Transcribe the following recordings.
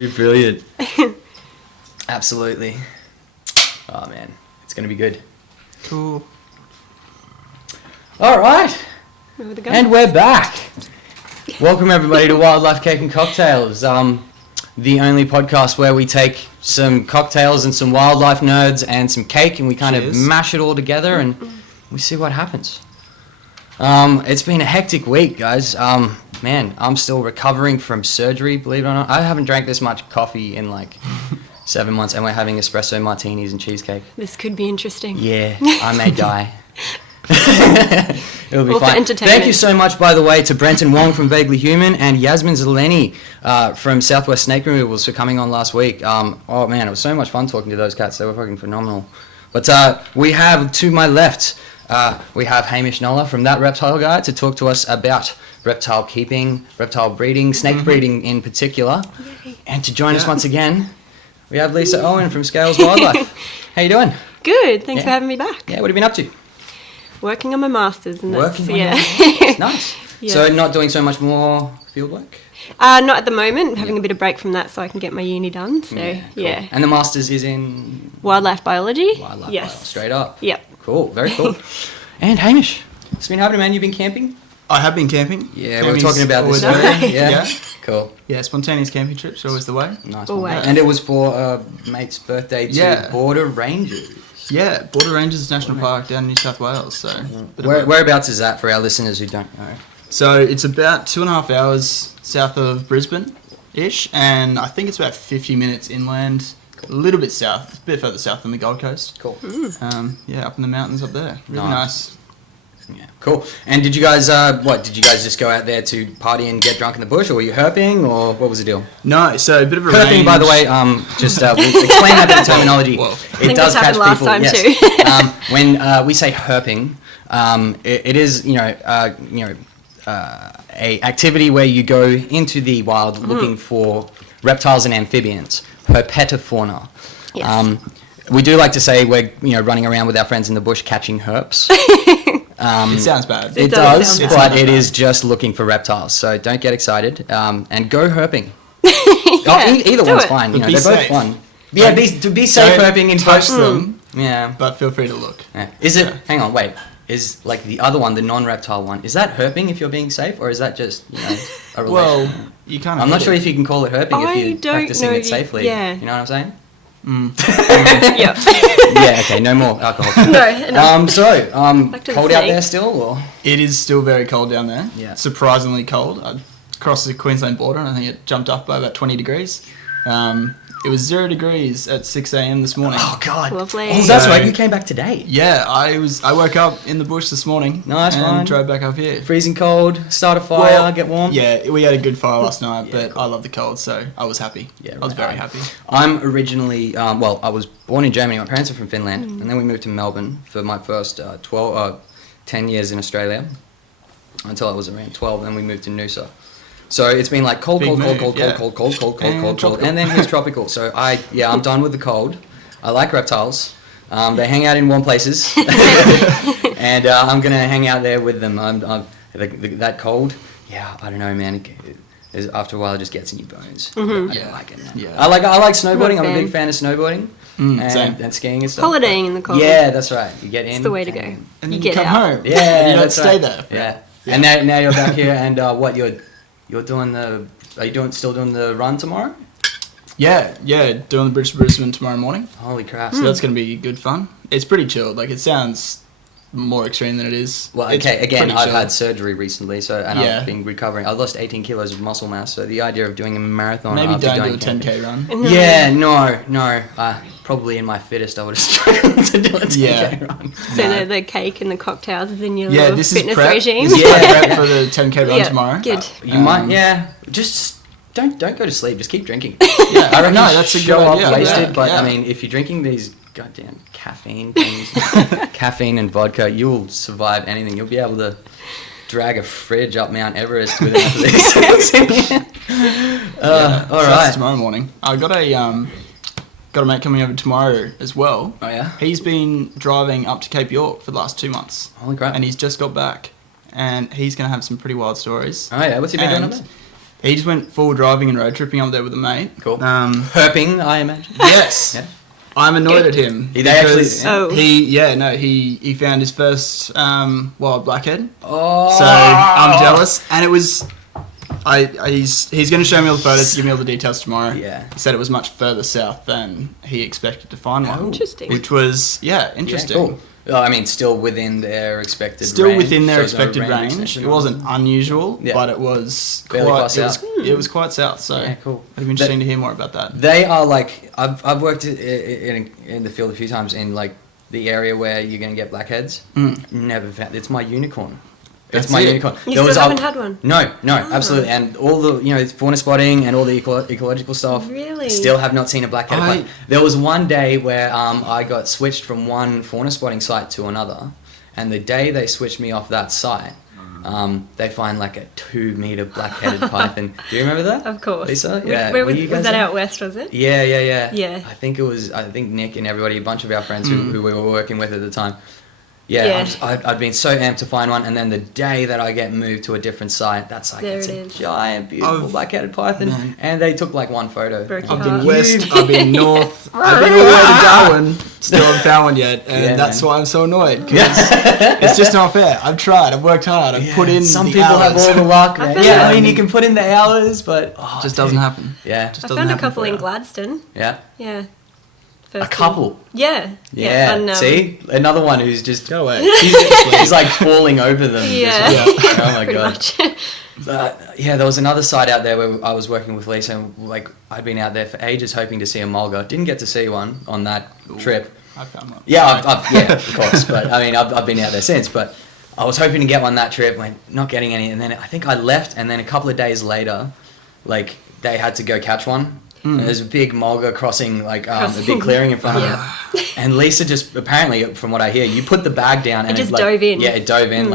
You're brilliant. Absolutely. Oh, man. It's going to be good. Cool. All right. And we're back. Welcome, everybody, to Wildlife Cake and Cocktails, the only podcast where we take some cocktails and some wildlife nerds and some cake and we kind of mash it all together and we see what happens. It's been a hectic week, guys. Man, I'm still recovering from surgery, believe it or not. I haven't drank this much coffee in like 7 months, and we're having espresso martinis and cheesecake. This could be interesting. Yeah, I may die. It'll be All fine. for entertainment. Thank you so much, by the way, to Brenton Wong from Vaguely Human and Yasmin Zeleni from Southwest Snake Removals for coming on last week. Oh man, it was so much fun talking to those cats. They were fucking phenomenal. But we have, to my left, we have Hamish Noller from That Reptile Guy to talk to us about reptile keeping, reptile breeding, snake breeding in particular. Yay. And to join us once again, we have Lisa Owen from Scales Wildlife. How you doing? Good, thanks for having me back. Yeah, what have you been up to? Working on my masters, and that's Working on your masters. Nice. Yes. So not doing so much more field work? Not at the moment. Having a bit of break from that so I can get my uni done. So Cool. And the masters is in wildlife biology. wildlife. Yes. Biology, straight up. Yep. Cool. Very cool. And Hamish, what's been happening, man? You've been camping? I have been camping. Yeah, we were talking about this always the way. earlier. Yeah. Yeah. Cool. Yeah, spontaneous camping trips are always the way. Nice Always. one. And it was for a mate's birthday to Border Rangers. Yeah, Border Rangers National Park down in New South Wales. So, Whereabouts is that for our listeners who don't know? So it's about 2.5 hours south of Brisbane-ish, and I think it's about 50 minutes inland, a little bit south, a bit further south than the Gold Coast. Cool. Yeah, up in the mountains up there. Really nice. Yeah, cool. And did you guys, did you guys just go out there to party and get drunk in the bush, or were you herping, or what was the deal? No, so a bit of a Herping, range. by the way, we'll explain that bit of terminology. Whoa. It does catch people. Last time yes. When we say herping, it is a activity where you go into the wild looking for reptiles and amphibians, herpetofauna. Yes. We do like to say we're running around with our friends in the bush catching herps. It sounds bad. It does, but it is just looking for reptiles. So don't get excited and go herping. Either one's fine. But They're be both safe. fun. Yeah, be safe herping in touch bush. them. Yeah. But feel free to look. Yeah. Is it? Hang on, wait. Is like the other one, the non-reptile one? Is that herping if you're being safe, or is that just a relation? Well, you can't. I'm not sure if you can call it herping if you're don't practicing know it safely. yeah. You know what I'm saying? Yep. Yeah. Okay. No more alcohol. No. Enough. Back to the Cold out there snakes. still, or? It is still very cold down there. Yeah. Surprisingly cold. I crossed the Queensland border and I think it jumped up by about 20 degrees. It was 0 degrees at 6 a.m. this morning. Oh God. Lovely. Oh, that's So- right. You came back today. Yeah, I woke up in the bush this morning. Nice and one. drove back up here. Freezing cold. Start a fire. Well, Get warm. Yeah, we had a good fire last night, Yeah, but cool. I love the cold, so I was happy. Yeah, I was right. very happy. I'm originally, I was born in Germany. My parents are from Finland, and then we moved to Melbourne for my first 10 years in Australia until I was around 12. Then we moved to Noosa. So it's been like cold, Big cold, move, cold, yeah. cold, cold, cold, cold, And cold, cold, tropical. and then here's tropical. So I'm done with the cold. I like reptiles. They hang out in warm places, and I'm gonna hang out there with them. That cold. Yeah, I don't know, man. After a while, it just gets in your bones. I don't like it. Man. Yeah. I like snowboarding. Not a I'm a fan. big fan of snowboarding Same. and skiing and stuff. Holidaying in the cold. Yeah, that's right. You get in. It's the way to go. and- And You then you get come out. home. Yeah, and you don't that's stay right. there. Yeah. Yeah. And now you're back here, and you're doing the. Are you still doing the run tomorrow? Yeah, doing the Bridge to Brisbane tomorrow morning. Holy crap! So that's going to be good fun. It's pretty chilled. Like, it sounds more extreme than it is. Well, It's okay. Again, pretty I've chilled. had surgery recently, and Yeah. I've been recovering. I lost 18 kilos of muscle mass, so the idea of doing a marathon Maybe after don't do going a camping- 10k run. Yeah, no. Probably in my fittest, I would have struggled to do a 10k Yeah. run. So No. the cake and the cocktails is in your Yeah, little this is fitness prep. regime. This is Yeah. prep for the 10k run Yeah, tomorrow. good. You might, just don't go to sleep. Just keep drinking. Yeah, I reckon no, you that's a good show up idea. wasted, Yeah, but yeah. I mean, if you're drinking these goddamn caffeine things, caffeine and vodka, you'll survive anything. You'll be able to drag a fridge up Mount Everest with enough of these things in here. Yeah, All so that's right. tomorrow morning. I got a mate coming over tomorrow as well. Oh yeah. He's been driving up to Cape York for the last 2 months. Holy crap. And he's just got back. And he's going to have some pretty wild stories. Oh yeah. What's he been doing up And, there? he just went full driving and road tripping up there with a mate. Cool. Herping, I imagine. Yes. Yeah. I'm annoyed at him. They actually. Oh. He found his first wild blackhead. Oh. So I'm jealous, and it was. He's going to show me all the photos, give me all the details tomorrow. Yeah. He said it was much further south than he expected to find one. Interesting. Which was interesting. Yeah, cool. I mean, still within their expected range. Still within their So expected no range. It wasn't unusual, but it was fairly far south. It was quite south. So yeah, cool. It'd be interesting to hear more about that. They are like I've worked in the field a few times in like the area where you're going to get blackheads. Never found. It's my unicorn. It's my unicorn. You still haven't had one? No, absolutely. And all the fauna spotting and all the ecological stuff. Really? Still have not seen a black-headed pike. There was one day where I got switched from one fauna spotting site to another, and the day they switched me off that site, they find like a 2-meter black-headed python. Do you remember that? Of course. Lisa? Yeah. Where was that out west? Was it? Yeah. Yeah. I think Nick and everybody, a bunch of our friends who we were working with at the time. Yeah, I'd been so amped to find one, and then the day that I get moved to a different site, that's like it's a giant, beautiful black-headed python, and they took like one photo. I've been west, I've been north, I've been all the way to Darwin, still haven't found one yet, and that's why I'm so annoyed. Because it's just not fair. I've tried, I've worked hard, I've put in some the people hours. have all the luck. I mean, you can put in the hours, but it just doesn't happen. Yeah, I found a couple in Gladstone. Yeah. First a couple. Yeah. And, see, another one who's just go away. He's like falling over them. Yeah. Oh my god. Much. There was another site out there where I was working with Lisa, and like I'd been out there for ages hoping to see a mulga. Didn't get to see one on that trip. I found one. Yeah, of course. But I mean, I've been out there since. But I was hoping to get one that trip, not getting any, and then I think I left, and then a couple of days later, like they had to go catch one. And there's a big mulga crossing a big clearing in front of them. And Lisa just, apparently, from what I hear, you put the bag down and it just dove in. Yeah, it dove in,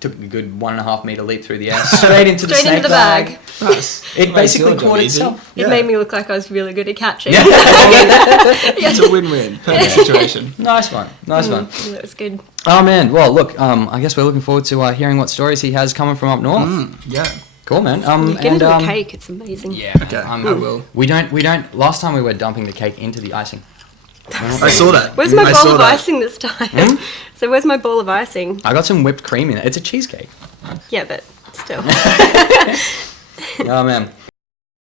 took a good 1.5 meter leap through the air, straight into the snake bag. Nice. It basically caught itself. It made me look like I was really good at catching. It's a win-win. Perfect situation. Nice one. That was good. Oh man, well look, I guess we're looking forward to hearing what stories he has coming from up north. Yeah. Cool, man. Get into the cake. It's amazing. Yeah. Okay. I will. We don't. Last time we were dumping the cake into the icing. I saw that. Where's my bowl of icing this time? So where's my bowl of icing? I got some whipped cream in it. It's a cheesecake. Yeah, but still. Oh man.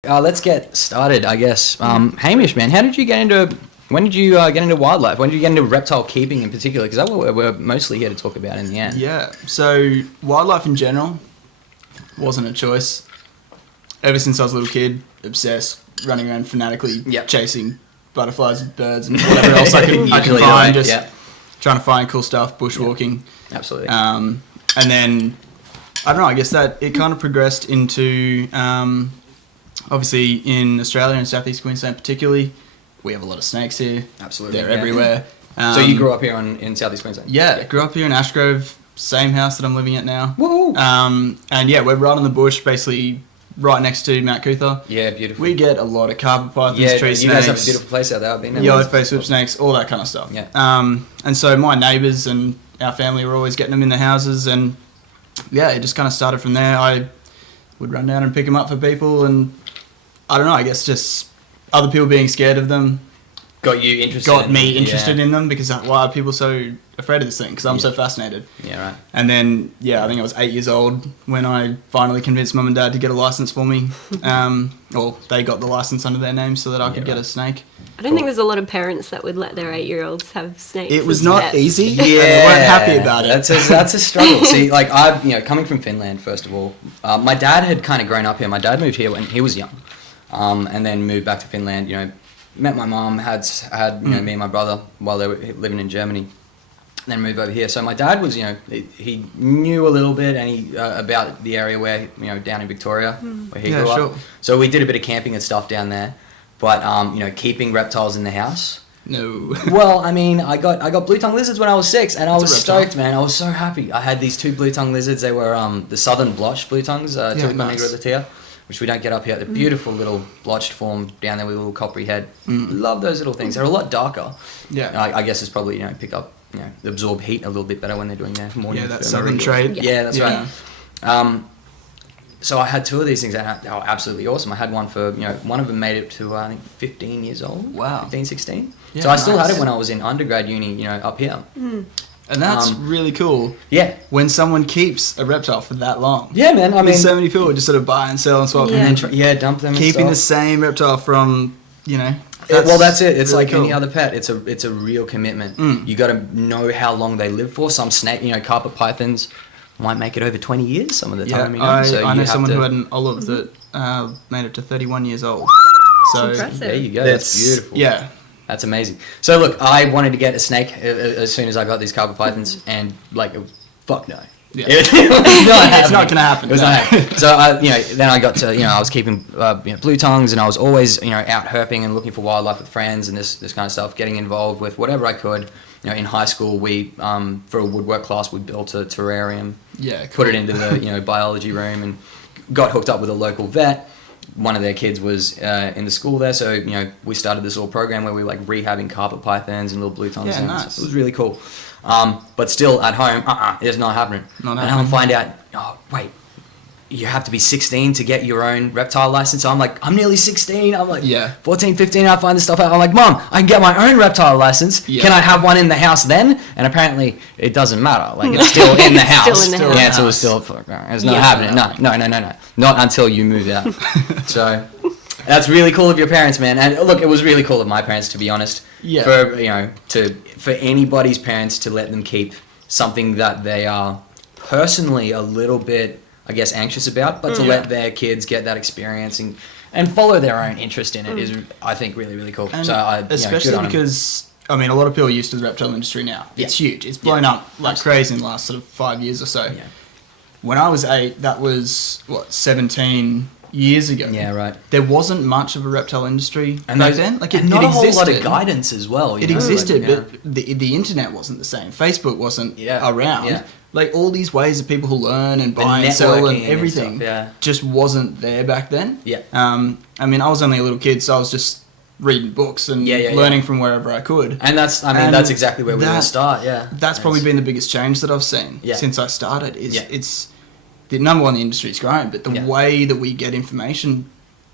Let's get started, I guess. Hamish, man, how did you get into? When did you get into wildlife? When did you get into reptile keeping in particular? Because that's what we're mostly here to talk about in the end. Yeah. So wildlife in general wasn't a choice. Ever since I was a little kid, obsessed, running around fanatically, chasing butterflies and birds and whatever else I could find, trying to find cool stuff, bushwalking. Absolutely. And then, I don't know, I guess that it kind of progressed into, obviously in Australia and Southeast Queensland particularly, we have a lot of snakes here. Absolutely. They're everywhere. So you grew up here in Southeast Queensland? Yeah, grew up here in Ashgrove, same house that I'm living at now. Woo! And yeah, we're right on the bush, basically right next to Mount Cootha. Yeah, beautiful. We get a lot of carpet pythons, tree snakes. You guys have a beautiful place out there. I've been there. Yellow-faced whip snakes, all that kind of stuff. Yeah. And so my neighbours and our family were always getting them in the houses, and yeah, it just kind of started from there. I would run down and pick them up for people, and I don't know, I guess just other people being scared of them got you interested. Got me interested in them, because why are people so afraid of this thing? Because I'm so fascinated. Yeah, right. And then, I think I was 8 years old when I finally convinced Mum and Dad to get a license for me. Well, they got the license under their name so that I could get a snake. I don't think there's a lot of parents that would let their 8-year-olds have snakes. It was not pets. easy. Yeah, they weren't happy about it. That's a struggle. See, like coming from Finland, first of all, my dad had kind of grown up here. My dad moved here when he was young, and then moved back to Finland. Met my mom, had me and my brother while they were living in Germany, then moved over here. So my dad was, he knew a little bit about the area where, down in Victoria, where he grew up. So we did a bit of camping and stuff down there. But, keeping reptiles in the house. No. Well, I mean, I got blue-tongue lizards when I was 6, and I was stoked, man. I was so happy. I had these 2 blue-tongue lizards. They were the southern blotched blue-tongues, Tulipa nigra, which we don't get up here. They're beautiful little blotched form down there with a little coppery head. Love those little things. They're a lot darker. Yeah. I guess it's probably, pick up, absorb heat a little bit better when they're doing their morning. Yeah, that southern trade. Yeah, that's right. so I had two of these things and they were absolutely awesome. I had one for, one of them made it to, I think, 15 years old. Wow. 15, 16. Yeah, so I still had it when I was in undergrad uni, up here. Mm. And that's really cool. Yeah. When someone keeps a reptile for that long. Yeah, man. I mean, there's so many people who just sort of buy and sell and swap. Yeah. And then dump them keeping and the stuff. same reptile from, That's it. It's really like cool. any other pet. It's a real commitment. You got to know how long they live for. Some carpet pythons might make it over 20 years some of the time. I know someone who had an olive that made it to 31 years old. So impressive. There you go. That's beautiful. Yeah. That's amazing. So look, I wanted to get a snake as soon as I got these carpet pythons, and fuck no. Yeah. It's not going to happen. It was not happening. So then I got to I was keeping blue tongues, and I was always out herping and looking for wildlife with friends and this kind of stuff, getting involved with whatever I could. In high school, we for a woodwork class we built a terrarium. Yeah. Cool. Put it into the biology room and got hooked up with a local vet. One of their kids was in the school there, so we started this little program where we were rehabbing carpet pythons and little blue tongues. Yeah, nice. It was really cool. But still at home, it's not happening. And I'll find out, wait, you have to be 16 to get your own reptile license. So I'm I'm nearly 16. I'm 14, 15. I find this stuff out. I'm Mom, I can get my own reptile license. Yeah. Can I have one in the house then? And apparently it doesn't matter. It's still in the house. Still in the house. Yeah, so it's still, it's not happening. No. Not until you move out. So that's really cool of your parents, man. And look, it was really cool of my parents, to be honest. Yeah. For anybody's parents to let them keep something that they are personally a little bit, I guess, anxious about, but to let their kids get that experience and follow their own interest in it is, I think, really, really cool. And so especially because, a lot of people are used to the reptile industry now. It's huge. It's blown up like crazy in the last sort of 5 years or so. Yeah. When I was 8, that was, 17 years ago. Yeah, right. There wasn't much of a reptile industry back then. Not a whole lot of guidance as well. It existed, but the internet wasn't the same. Facebook wasn't around. Yeah. All these ways of people who learn and buy and sell and everything just wasn't there back then. Yeah. I was only a little kid, so I was just reading books and learning from wherever I could. And that's exactly where we all start. Yeah. That's probably been the biggest change that I've seen since I started. It's the number one, the industry's grown, but the way that we get information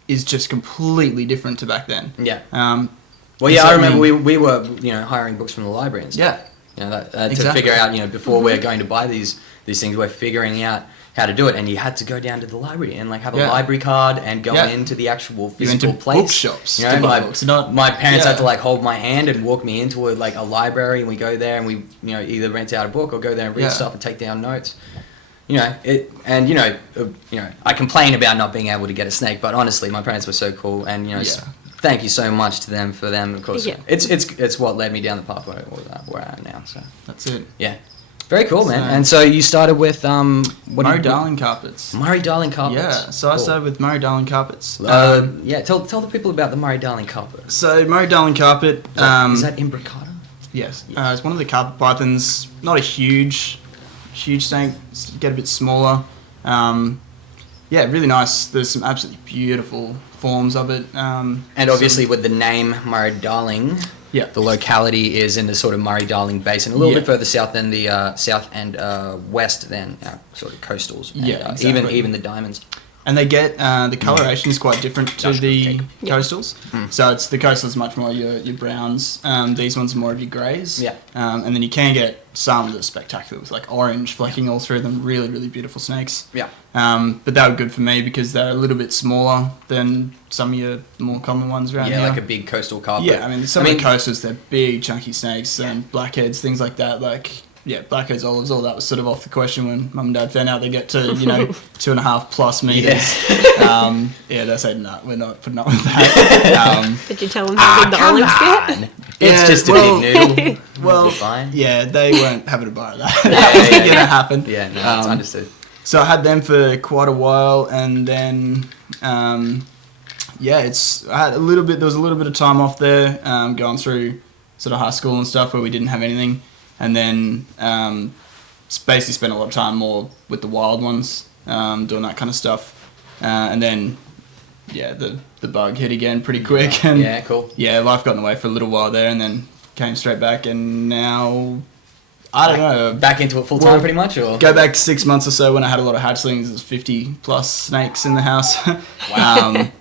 is just completely different to back then. Yeah. I remember we were hiring books from the library and stuff. Yeah. To figure out, before we're going to buy these things, we're figuring out how to do it, and you had to go down to the library and have a library card and go into the actual physical place. Bookshops. My parents had to hold my hand and walk me into a library, and we go there and we either rent out a book or go there and read stuff and take down notes. I complain about not being able to get a snake, but honestly, my parents were so cool, and thank you so much to them for them. Of course, it's what led me down the pathway where I am now. So that's it. Yeah, very cool, man. And so you started with Murray Darling carpets. Murray Darling carpets. Yeah, so I started with Murray Darling carpets. Tell the people about the Murray Darling carpet. So Murray Darling carpet. Is that imbricata? Yes. It's one of the carpet pythons. Not a huge snake. Get a bit smaller. Really nice. There's some absolutely beautiful forms of it. And obviously with the name Murray Darling, the locality is in the sort of Murray Darling Basin, a little bit further south than the south and west than our sort of coastals. And, exactly. Even the diamonds. And they get the coloration is quite different to the coastals. So it's the coastals much more your browns. These ones are more of your greys. Yeah. And then you can get some that are spectacular with orange flecking all through them. Really, really beautiful snakes. Yeah. But they were good for me because they're a little bit smaller than some of your more common ones around here. Yeah, like a big coastal carpet. Yeah, some of the coastals, they're big chunky snakes and blackheads, things like that. Blackheads, olives, all that was sort of off the question when Mum and Dad found out they get to 2.5+ meters. They said no, we're not putting up with that. Did you tell them how big the olives get? It's just a big noodle. Well, fine. Yeah, they weren't having a bar of that. That wasn't going to happen. Yeah, no, that's understood. So I had them for quite a while, and then I had a little bit. There was a little bit of time off there, going through sort of high school and stuff where we didn't have anything. And then basically spent a lot of time more with the wild ones, doing that kind of stuff. And then, the bug hit again pretty quick. And cool. Yeah, life got in the way for a little while there and then came straight back. And now I don't know. Back into it full time, pretty much, or go back 6 months or so when I had a lot of hatchlings. There's 50 plus snakes in the house. Wow.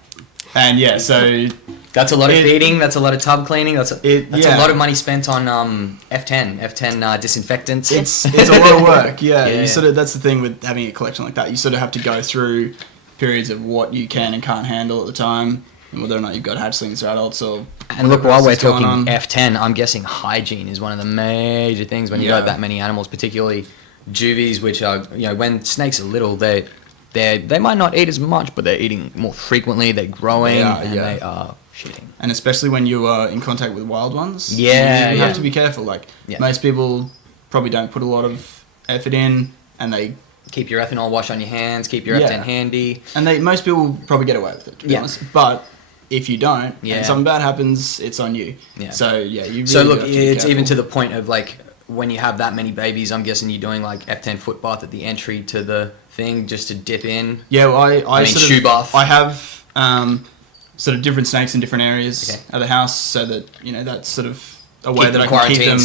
And yeah, so that's a lot of feeding. That's a lot of tub cleaning. That's a lot of money spent on F10 disinfectants. It's a lot of work. Yeah, you sort of, that's the thing with having a collection like that. You sort of have to go through periods of what you can and can't handle at the time, and whether or not you've got hatchlings or adults or. And look, while we're talking F10, I'm guessing hygiene is one of the major things when you got that many animals, particularly juvies, which are, when snakes are little, they might not eat as much, but they're eating more frequently. They're growing they are shitting. And especially when you are in contact with wild ones, you have to be careful. Like most people probably don't put a lot of effort in, and they keep your ethanol wash on your hands, keep your F10 handy, and most people probably get away with it, to be honest. But if you don't, and something bad happens, it's on you. Yeah. So you really look, have to be it's careful. even to the point of like when you have that many babies, I'm guessing you're doing like F10 foot bath at the entry to the thing just to dip in. Yeah, well, I mean, shoe bath. I have sort of different snakes in different areas of the house, so that that's sort of a way that I can keep them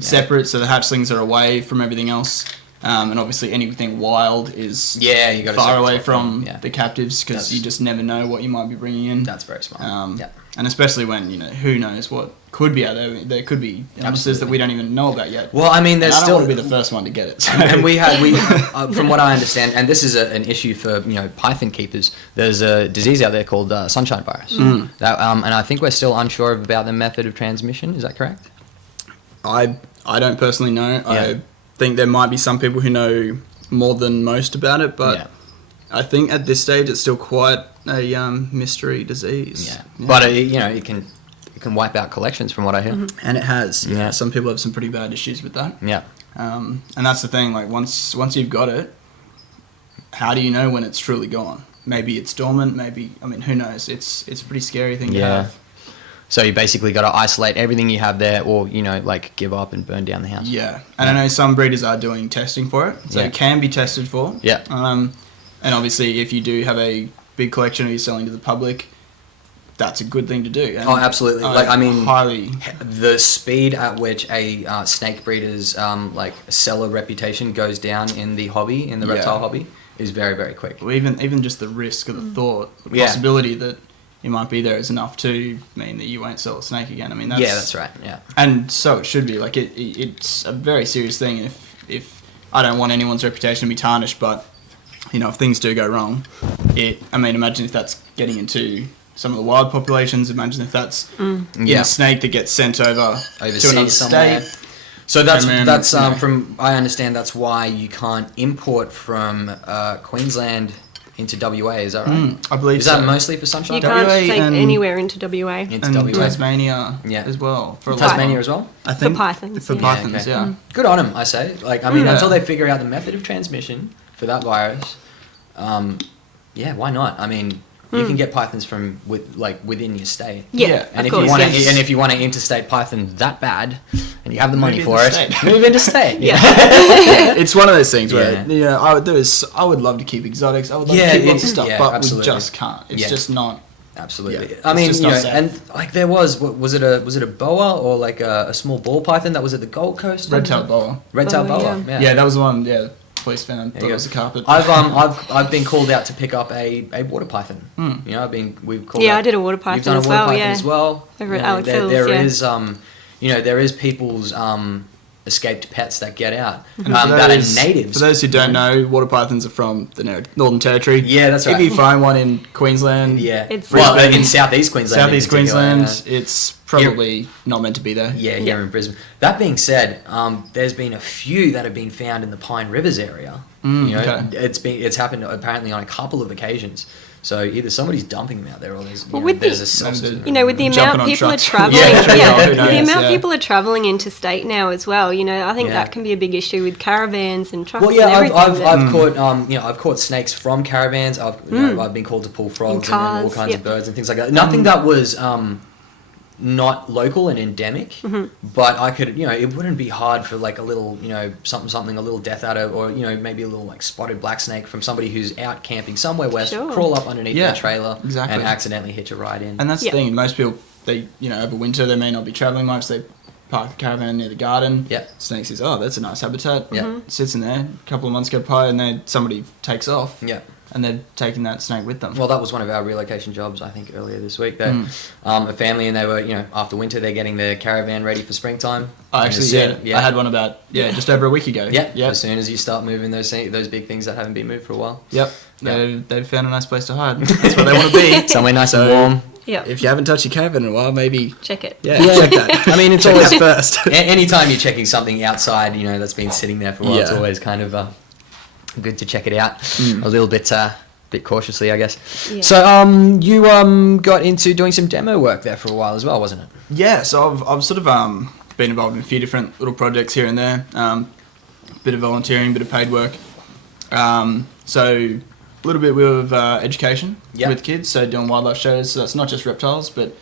separate, so the hatchlings are away from everything else. And obviously anything wild is you got far away from the captives, because you just never know what you might be bringing in. That's very smart. And especially when, who knows what could be out there. There could be illnesses that we don't even know about yet. Well, I mean, I don't want to be the first one to get it. So. And we from what I understand, and this is an issue for python keepers. There's a disease out there called sunshine virus. That, and I think we're still unsure about the method of transmission. Is that correct? I don't personally know. I think there might be some people who know more than most about it, but I think at this stage it's still quite a mystery disease. Yeah. But it can wipe out collections, from what I hear. And it has. Yeah. Some people have some pretty bad issues with that. Yeah. And that's the thing. Like once you've got it, how do you know when it's truly gone? Maybe it's dormant. Maybe, I mean, who knows? It's a pretty scary thing to have. So you basically got to isolate everything you have there, or give up and burn down the house. Yeah, and I know some breeders are doing testing for it, so it can be tested for. Yeah. And obviously, if you do have a big collection or you're selling to the public, that's a good thing to do. And absolutely. Highly. The speed at which a snake breeder's seller reputation goes down in the hobby, in the reptile hobby, is very, very quick. Well, even just the risk of the thought, the possibility that you might be there is enough to mean that you won't sell a snake again. I mean, that's right. Yeah, and so it should be. Like it's a very serious thing. If I don't want anyone's reputation to be tarnished, but if things do go wrong, imagine if that's getting into some of the wild populations. Imagine if that's a snake that gets sent overseas to another state. So that's from I understand that's why you can't import from Queensland into WA, is that right? I believe so. Is that mostly for sunshine? You can't take anywhere into WA. Tasmania as well. For Tasmania as well? I think for pythons. For pythons, yeah. Good on them, I say. Until they figure out the method of transmission for that virus, why not? I mean, you can get pythons from within your state. Yeah, and of course. If you want an interstate python that bad, and you have the money for it, move interstate. It's one of those things where I would love to keep exotics. I would love to keep lots of stuff, but we just can't. It's just not. Absolutely. Yeah. I mean, and there was it a boa or like a small ball python that was at the Gold Coast? Reptile boa. Boa. Yeah, that was the one. Yeah. Police found thought it was a carpet. I've been called out to pick up a water python. We've called out, I did a water python as well. As well. Over at Alex Hills, there is people's escaped pets that get out that are natives. For those who don't know, water pythons are from the Northern Territory. Yeah, that's right. If you find one in Queensland, in southeast Queensland, it's probably not meant to be there. Yeah, here in Brisbane. That being said, there's been a few that have been found in the Pine Rivers area. It's happened apparently on a couple of occasions. So either somebody's dumping them out there, or there's with the amount people are traveling, the amount people are traveling interstate now as well. I think that can be a big issue with caravans and trucks. Well, yeah, I've caught snakes from caravans. I've been called to pull frogs and all kinds of birds and things like that. Nothing that was not local and endemic, but I could, it wouldn't be hard for like a little, something, a little death adder, or maybe a little like spotted black snake from somebody who's out camping somewhere west, crawl up underneath their trailer and accidentally hitch a ride in. And that's the thing. Most people, they, over winter they may not be traveling much. They park the caravan near the garden. Yeah. Snake says, "Oh, that's a nice habitat." Yeah. Sits in there. A couple of months go by, and then somebody takes off. Yeah. And they're taking that snake with them. Well, that was one of our relocation jobs, I think, earlier this week. They, a family, and they were, after winter, they're getting their caravan ready for springtime. I had one about just over a week ago. Yeah. As soon as you start moving those big things that haven't been moved for a while. Yep. They've found a nice place to hide. That's where they want to be. Somewhere nice and warm. Yeah. If you haven't touched your caravan in a while, maybe check it. Yeah. Check that. I mean, it's always first. Anytime you're checking something outside, that's been sitting there for a while, it's always kind of good to check it out a little bit cautiously, I guess. Yeah. So you got into doing some demo work there for a while as well, wasn't it? Yeah. So I've sort of been involved in a few different little projects here and there. Bit of volunteering, bit of paid work. So a little bit with education with kids. So doing wildlife shows. So that's not just reptiles, but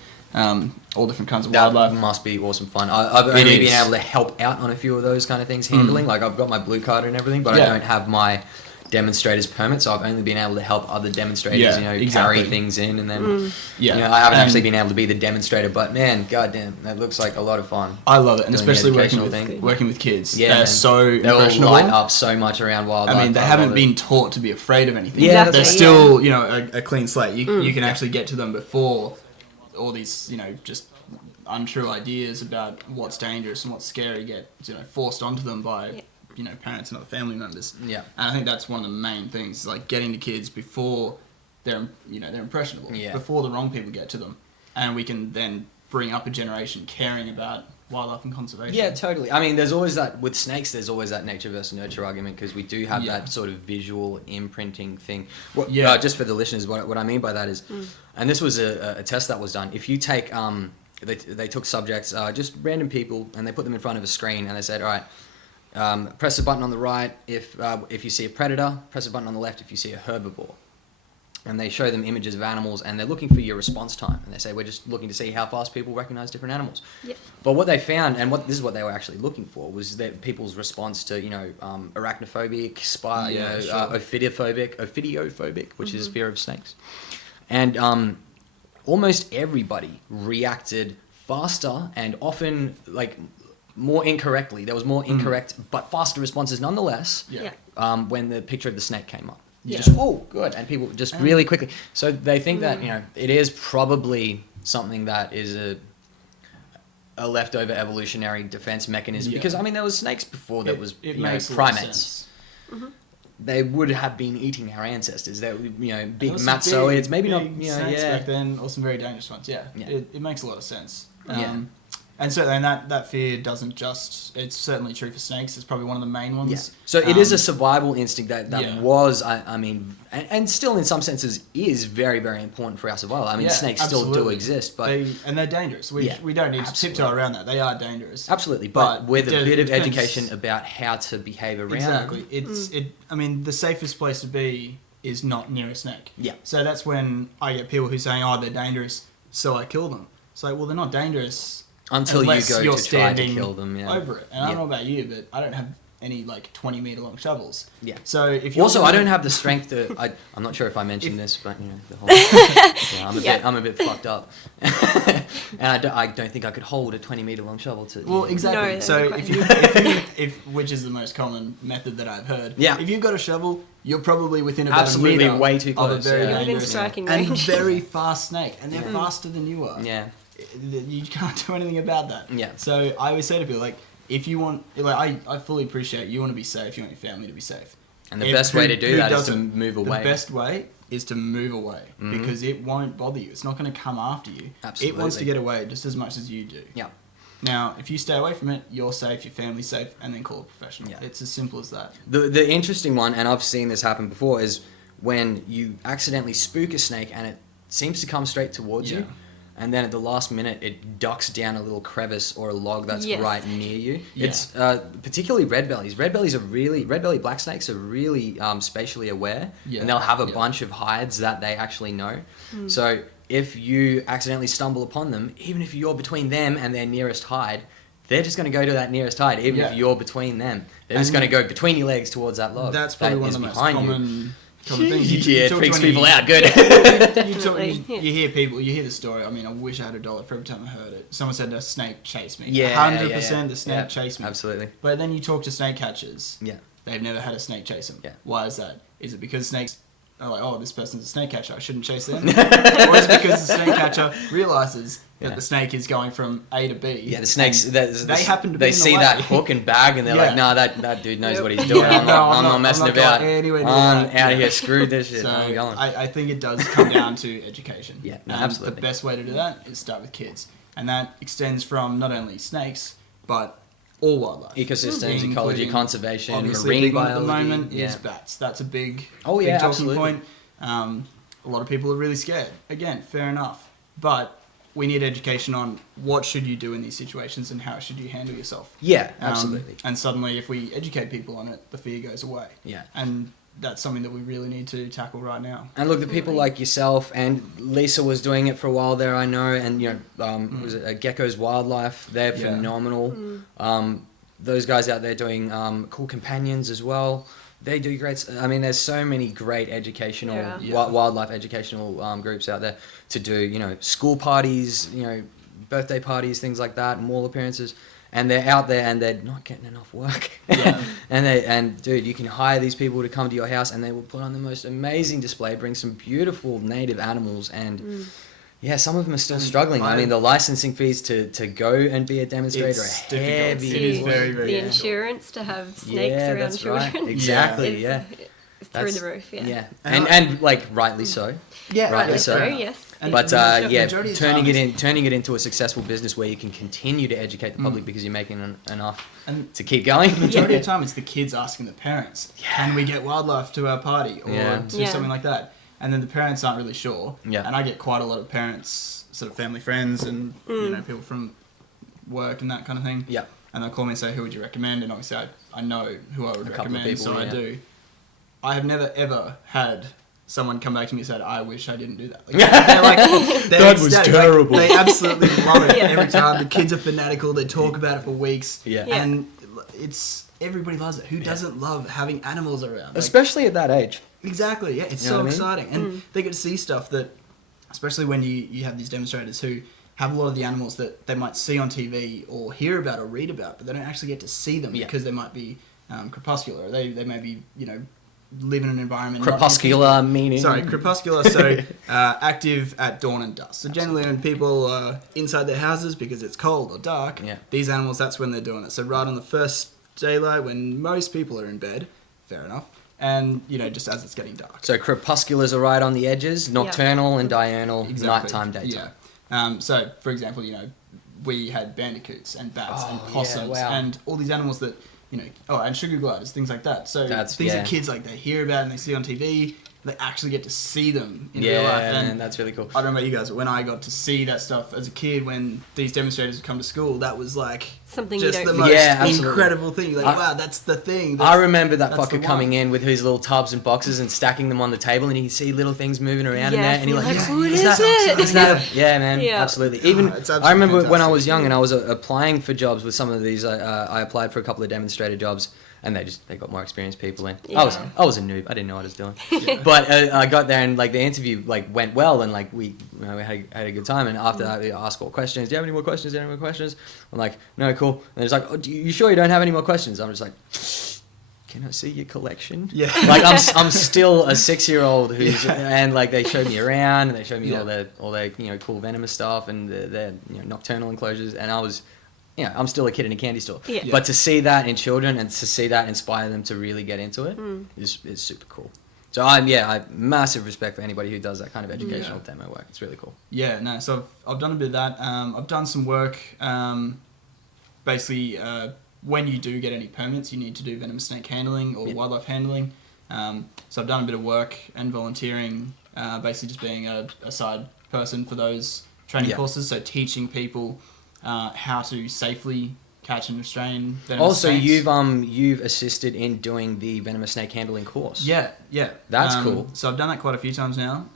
all different kinds of wildlife. That must be awesome fun. I've only been able to help out on a few of those kind of things, handling. Like I've got my blue card and everything, but I don't have my demonstrators permit, so I've only been able to help other demonstrators, carry things in, and then I haven't actually been able to be the demonstrator, but man, goddamn, that looks like a lot of fun. I love it, and especially working with kids. Yeah, they're so impressionable. They'll light up so much around wildlife. I mean, they haven't been taught to be afraid of anything. Yeah, they're still a clean slate. You can actually get to them before all these just untrue ideas about what's dangerous and what's scary get forced onto them by parents and other family members. Yeah. And I think that's one of the main things, like getting to kids before they're impressionable, before the wrong people get to them, and we can then bring up a generation caring about wildlife and conservation. Yeah, totally. I mean, there's always that with snakes. There's always that nature versus nurture argument, because we do have that sort of visual imprinting thing. Just for the listeners, what I mean by that is, and this was a test that was done. If you take they took subjects, just random people, and they put them in front of a screen, and they said, all right. Press a button on the right if you see a predator, press a button on the left if you see a herbivore. And they show them images of animals, and they're looking for your response time. And they say, we're just looking to see how fast people recognize different animals. Yep. But what they found, and this is what they were actually looking for, was that people's response to, arachnophobic, ophidophobic, which is fear of snakes. And almost everybody reacted faster and often, more incorrectly. There was more incorrect but faster responses nonetheless when the picture of the snake came up. Just, oh, good. And people just really quickly. So they think that, it is probably something that is a leftover evolutionary defense mechanism. Yeah. Because, there was snakes before that was, primates. Mm-hmm. They would have been eating our ancestors. They were, big matzoids. Maybe not, snakes back then, or some very dangerous ones. Yeah. It makes a lot of sense. And certainly, that fear doesn't just... It's certainly true for snakes. It's probably one of the main ones. Yeah. So it is a survival instinct that was, and still in some senses is very, very important for our survival. Snakes still do exist, but... And they're dangerous. We don't need to tiptoe around that. They are dangerous. Absolutely, but with a bit of education about how to behave around them. Exactly. The safest place to be is not near a snake. Yeah. So that's when I get people who say, oh, they're dangerous, so I kill them. It's like, well, they're not dangerous... Until you go to try to kill them, over it. And I don't know about you, but I don't have any 20-meter long shovels. Yeah. So if you I don't have the strength to. I'm not sure if I mentioned this, but the whole. I'm a bit fucked up, and I don't think I could hold a 20-meter long shovel to. Well, exactly. No, so if which is the most common method that I've heard. Yeah. If you've got a shovel, you're probably within about a meter way too close. Of a very within striking range. And very fast snake, and they're faster than you are. Yeah. You can't do anything about that. Yeah. So I always say to people, if you want, I fully appreciate you want to be safe, you want your family to be safe. And the best way to do that is to move away. The best way is to move away because it won't bother you. It's not going to come after you. Absolutely. It wants to get away just as much as you do. Yeah. Now, if you stay away from it, you're safe, your family's safe, and then call a professional. Yeah. It's as simple as that. The interesting one, and I've seen this happen before, is when you accidentally spook a snake and it seems to come straight towards you. And then at the last minute, it ducks down a little crevice or a log that's right near you. Yeah. It's particularly red bellies. Red belly black snakes are really spatially aware, and they'll have a bunch of hides that they actually know. Mm. So if you accidentally stumble upon them, even if you're between them and their nearest hide, they're just going to go to that nearest hide, even if you're between them. They're just going to go between your legs towards that log. That's probably one of the most common common thing. It freaks people out. Good. You hear the story. I mean, I wish I had $1 for every time I heard it. Someone said a snake chased me. 100% the snake chased me. Absolutely. But then you talk to snake catchers. Yeah. They've never had a snake chase them. Yeah. Why is that? Is it because snakes are like, oh, this person's a snake catcher, I shouldn't chase them? Or is it because the snake catcher realises that the snake is going from A to B? Yeah, the snakes, they happen to be they in the see way. that hook and bag and they're like, nah, that dude knows what he's doing. I'm not messing about. I'm out of here. Screw this shit. So I'm going. I think it does come down to education. Yeah, absolutely. The best way to do that is start with kids. And that extends from not only snakes, but all wildlife. Ecosystems, ecology, conservation, marine biology. At the moment is bats. That's a big talking absolutely. Point. A lot of people are really scared. Again, fair enough. But we need education on what should you do in these situations and how should you handle yourself. Yeah, absolutely. And suddenly if we educate people on it, the fear goes away. Yeah. And that's something that we really need to tackle right now. And look, the people like yourself and Lisa was doing it for a while there, I know, and was it Gecko's Wildlife? They're phenomenal. Those guys out there doing Cool Companions as well. They do great. I mean, there's so many great educational wildlife educational groups out there to do. School parties, birthday parties, things like that, mall appearances. And they're out there and they're not getting enough work. Yeah. and dude, you can hire these people to come to your house and they will put on the most amazing display, bring some beautiful native animals and some of them are still struggling. I mean, the licensing fees to go and be a demonstrator are heavy. It is very, very the insurance to have snakes around children. Right. Exactly, It's through the roof, Yeah. And like rightly so. Yeah, rightly so, yes. But turning it into a successful business where you can continue to educate the public because you're making enough to keep going. The majority of the time, it's the kids asking the parents, "Can we get wildlife to our party?" or do something like that. And then the parents aren't really sure. Yeah. And I get quite a lot of parents, sort of family friends, and people from work and that kind of thing. Yeah. And they'll call me and say, "Who would you recommend?" And obviously, I know who I would recommend, people, I do. I have never ever had someone come back to me and said, "I wish I didn't do that." That was terrible. They absolutely love it every time. The kids are fanatical. They talk about it for weeks. Yeah. And everybody loves it. Who doesn't love having animals around? Especially at that age. Exactly. Yeah, it's so exciting, and they get to see stuff that, especially when you have these demonstrators who have a lot of the animals that they might see on TV or hear about or read about, but they don't actually get to see them because they might be crepuscular. They may be live in an environment. Crepuscular meaning. Sorry, crepuscular. So active at dawn and dusk. So generally, when people are inside their houses because it's cold or dark, these animals, that's when they're doing it. So right on the first daylight, when most people are in bed, fair enough. And, just as it's getting dark. So crepusculars are right on the edges, nocturnal and diurnal, nighttime, daytime. Yeah. So, for example, we had bandicoots and bats and possums and all these animals that, and sugar gliders, things like that. So things that kids, they hear about and they see on TV, they actually get to see them in real life. And that's really cool. I don't know about you guys, but when I got to see that stuff as a kid, when these demonstrators would come to school, that was something just you the don't most incredible thing. Wow, that's the thing. I remember that fucker coming in with his little tubs and boxes and stacking them on the table, and you see little things moving around in there, and you're like, what is it? Yeah, man, absolutely. Even I remember when I was young and I was applying for jobs with some of these. I applied for a couple of demonstrator jobs. And they got more experienced people in. Yeah. I was a noob. I didn't know what I was doing. But I got there and the interview went well and we had a good time. And after that, we asked all questions. Do you have any more questions? I'm like, no, cool. And they're like, oh, you sure you don't have any more questions? I'm just like, can I see your collection? Yeah. I'm still a 6-year-old who's and they showed me around and they showed me all their cool venomous stuff and their nocturnal enclosures, and I was. I'm still a kid in a candy store. Yeah. But to see that in children and to see that inspire them to really get into it is super cool. So I massive respect for anybody who does that kind of educational demo work. It's really cool. Yeah, no, so I've done a bit of that. I've done some work, basically, when you do get any permits, you need to do venomous snake handling or wildlife handling. So I've done a bit of work and volunteering, basically just being a side person for those training courses, so teaching people how to safely catch and restrain venomous snakes. You've assisted in doing the venomous snake handling course. Yeah. That's cool. So I've done that quite a few times now.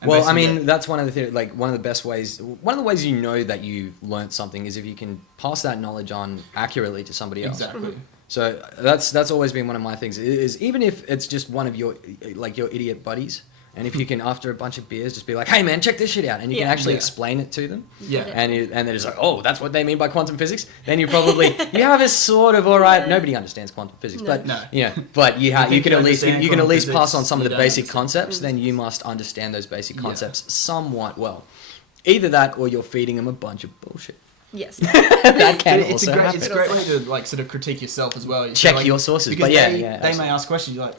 That's one of the things. One of the best ways. One of the ways that you've learnt something is if you can pass that knowledge on accurately to somebody else. Exactly. So that's always been one of my things. Is even if it's just one of your idiot buddies, and if you can after a bunch of beers just be like, hey man, check this shit out, and you can actually explain it to them, and they're just like, oh, that's what they mean by quantum physics. Then you have a sort of alright. Nobody understands quantum physics, but but you can at least pass on some of the basic concepts. Then you must understand those basic concepts somewhat well. Either that, or you're feeding them a bunch of bullshit. Yes. That can also happen. It's a great way to like sort of critique yourself as well. Check your sources, but they may ask questions. You're like,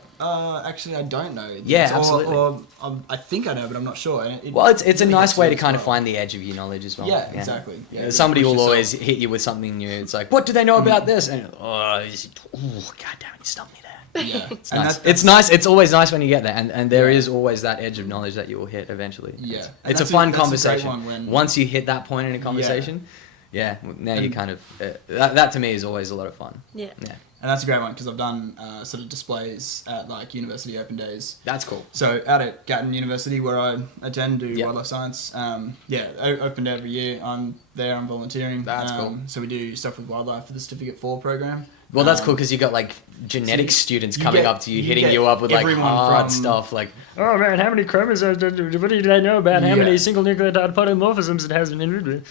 actually, I don't know. Absolutely. Or I think I know, but I'm not sure. And it's a nice way to kind of find the edge of your knowledge as well. Yeah, exactly. Yeah, somebody will always hit you with something new. It's like, what do they know about this? And god damn it, you stumped me there. Yeah, it's nice. It's nice. It's always nice when you get there, and there is always that edge of knowledge that you will hit eventually. Yeah, it's a fun conversation. Once you hit that point in a conversation. Yeah, now you kind of... that to me is always a lot of fun. Yeah. And that's a great one because I've done sort of displays at like university open days. That's cool. So out at Gatton University where I attend do wildlife science, open day every year. I'm there, I'm volunteering. That's cool. So we do stuff with wildlife for the Certificate 4 program. Well, that's cool because you got like genetics students coming up to you, hitting you up with like hard stuff like, oh man, how many chromosomes, what do they know about how many single nucleotide polymorphisms it has in it?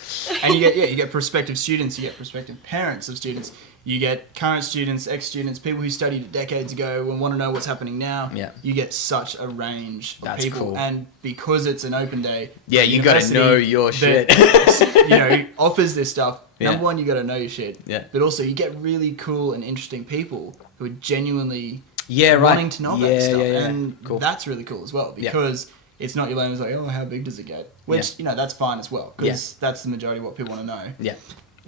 And you get prospective students, you get prospective parents of students, you get current students, ex-students, people who studied decades ago and want to know what's happening now. Yeah. You get such a range of people. Cool. And because it's an open day, you got to know your shit. Offers this stuff. Number one, you got to know your shit. Yeah. But also, you get really cool and interesting people who are genuinely wanting to know about stuff. And that's really cool as well because it's not your lame. It's like, oh, how big does it get? Which, that's fine as well because that's the majority of what people want to know. Yeah.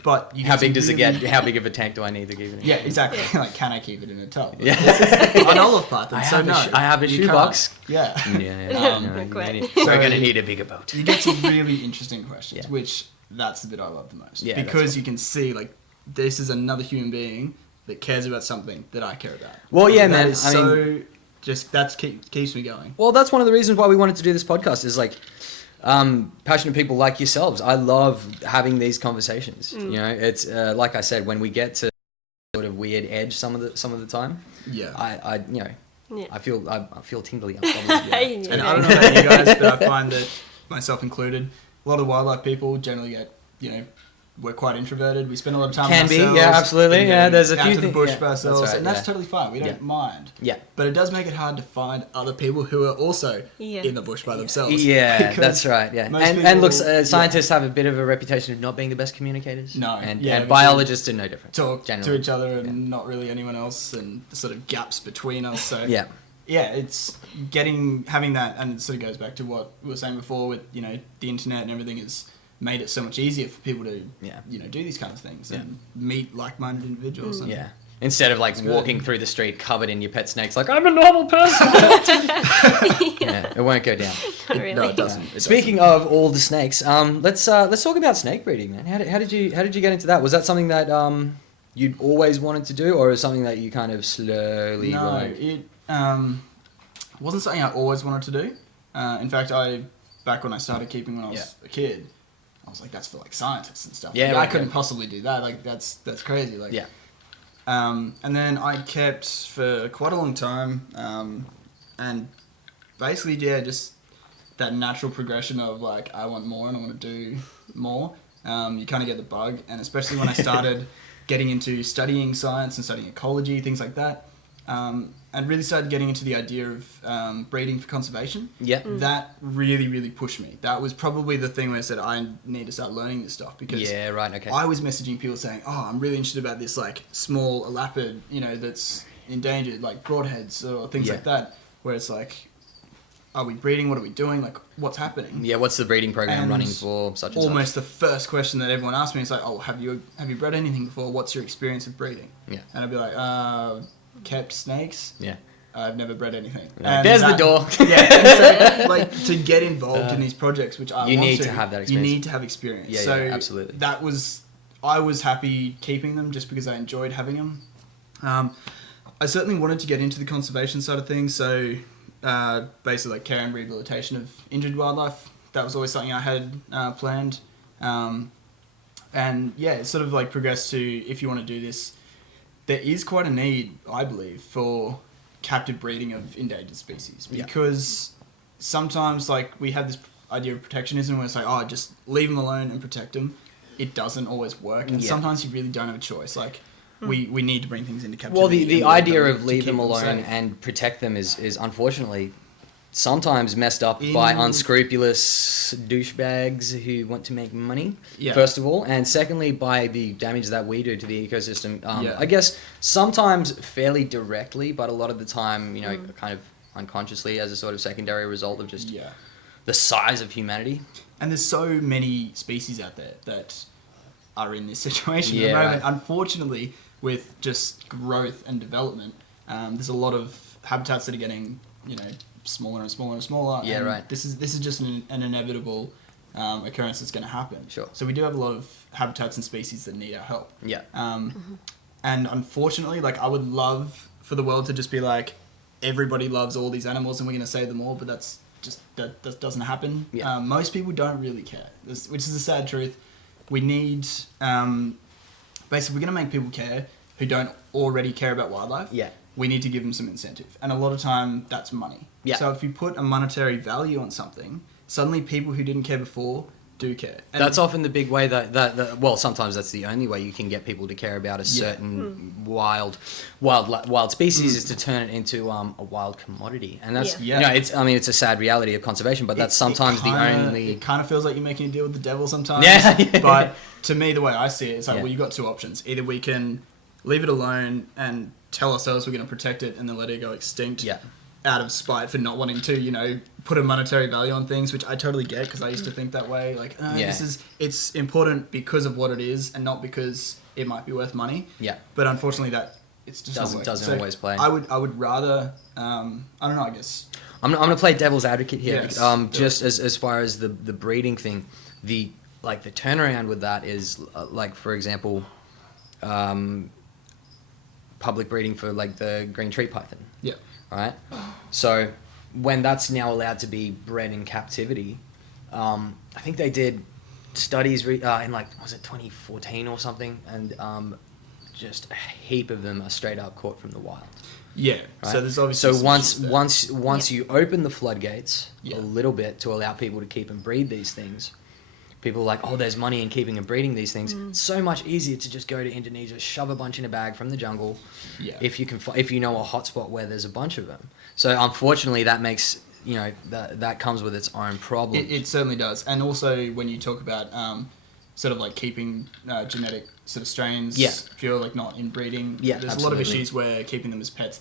But how big does it get? How big of a tank do I need to keep it in? Yeah, exactly. Like, can I keep it in a tub? Yeah. On Olive Path. I have a shoebox. Yeah. We're going to need a bigger boat. You get some really interesting questions, which that's the bit I love the most. Yeah, because you can see, like, this is another human being that cares about something that I care about. Well, yeah, that man. That keeps me going. Well, that's one of the reasons why we wanted to do this podcast is, like, passionate people like yourselves. I love having these conversations. It's like I said, when we get to sort of weird edge some of the time. Yeah. I feel tingly. And I don't know about you guys, but I find that myself included, a lot of wildlife people generally get we're quite introverted. We spend a lot of time on ourselves. Absolutely. There's a few things. Out to the bush by ourselves, and that's totally fine. We don't mind. Yeah. But it does make it hard to find other people who are also in the bush by themselves. Yeah, that's right. Yeah. And look, scientists have a bit of a reputation of not being the best communitators. No. And biologists are no different. Talk to each other and not really anyone else, and the sort of gaps between us. So yeah, it's having that, and it sort of goes back to what we were saying before with the internet and everything is made it so much easier for people to do these kind of things and meet like-minded individuals. And instead of like walking through the street covered in your pet snakes, like I'm a normal person. It won't go down. Not really. No, it doesn't. Speaking of all the snakes, let's talk about snake breeding, man. How did you get into that? Was that something that you'd always wanted to do, or is something that you kind of slowly? No, it wasn't something I always wanted to do. In fact, back when I started keeping when I was a kid, I was like, that's for like scientists and stuff. Yeah, I couldn't possibly do that. Like that's crazy. Like and then I kept for quite a long time, and basically just that natural progression of like I want more and I want to do more. You kind of get the bug, and especially when I started getting into studying science and studying ecology, things like that. And really started getting into the idea of breeding for conservation. Yeah. That really, really pushed me. That was probably the thing where I said, I need to start learning this stuff because I was messaging people saying, oh, I'm really interested about this like small elapid, that's endangered, like broadheads or things like that, where it's like, are we breeding? What are we doing? Like, what's happening? Yeah, what's the breeding program running for such and almost the first question that everyone asked me is like, oh, have you bred anything before? What's your experience of breeding? Yeah. And I'd be like, kept snakes. Yeah. I've never bred anything. There's the door. And so, like, to get involved in these projects, which you need to have that experience. You need to have experience. Yeah, so absolutely. I was happy keeping them just because I enjoyed having them. I certainly wanted to get into the conservation side of things. So basically, like care and rehabilitation of injured wildlife. That was always something I had planned. And it sort of like progressed to if you want to do this. there is quite a need, I believe, for captive breeding of endangered species because sometimes like we have this idea of protectionism where it's like, oh, just leave them alone and protect them. It doesn't always work, and sometimes you really don't have a choice. Like we need to bring things into captivity. Well, the idea of leave them alone and protect them is unfortunately sometimes messed up by unscrupulous douchebags who want to make money, first of all, and secondly by the damage that we do to the ecosystem. I guess sometimes fairly directly, but a lot of the time, kind of unconsciously as a sort of secondary result of just the size of humanity. And there's so many species out there that are in this situation at the moment. Right. Unfortunately, with just growth and development, there's a lot of habitats that are getting, smaller and smaller and smaller. Yeah, and right. This is just an inevitable occurrence that's going to happen. Sure. So we do have a lot of habitats and species that need our help. Yeah. And unfortunately, like I would love for the world to just be like, everybody loves all these animals and we're going to save them all, but that doesn't happen. Yeah. Most people don't really care, which is the sad truth. We need, basically, we're going to make people care who don't already care about wildlife. Yeah. We need to give them some incentive. And a lot of time, that's money. Yeah. So if you put a monetary value on something, suddenly people who didn't care before do care. And that's often the big way that well, sometimes that's the only way you can get people to care about a certain wild species is to turn it into a wild commodity. And that's it's a sad reality of conservation, but that's sometimes the only. It kind of feels like you're making a deal with the devil sometimes. Yeah. But to me, the way I see it, it's like, well, you've got two options. Either we can leave it alone and tell ourselves we're going to protect it and then let it go extinct. Yeah. Out of spite for not wanting to, put a monetary value on things, which I totally get because I used to think that way. Like, it's important because of what it is and not because it might be worth money. Yeah. But unfortunately, that it's just doesn't always play. I would rather I don't know. I guess I'm gonna play devil's advocate here. Yes, just as far as the breeding thing, the turnaround with that is like, for example, public breeding for like the green tree python. Yeah. Right? So when that's now allowed to be bred in captivity, I think they did studies in was it 2014 or something, and just a heap of them are straight up caught from the wild. Yeah. Right? So there's obviously once you open the floodgates a little bit to allow people to keep and breed these things, people are like, oh, there's money in keeping and breeding these things. It's so much easier to just go to Indonesia, shove a bunch in a bag from the jungle. Yeah. If you know a hotspot where there's a bunch of them. So unfortunately, that makes that comes with its own problems. It certainly does, and also when you talk about sort of like keeping genetic sort of strains pure, like not inbreeding. Yeah, there's absolutely. A lot of issues where keeping them as pets.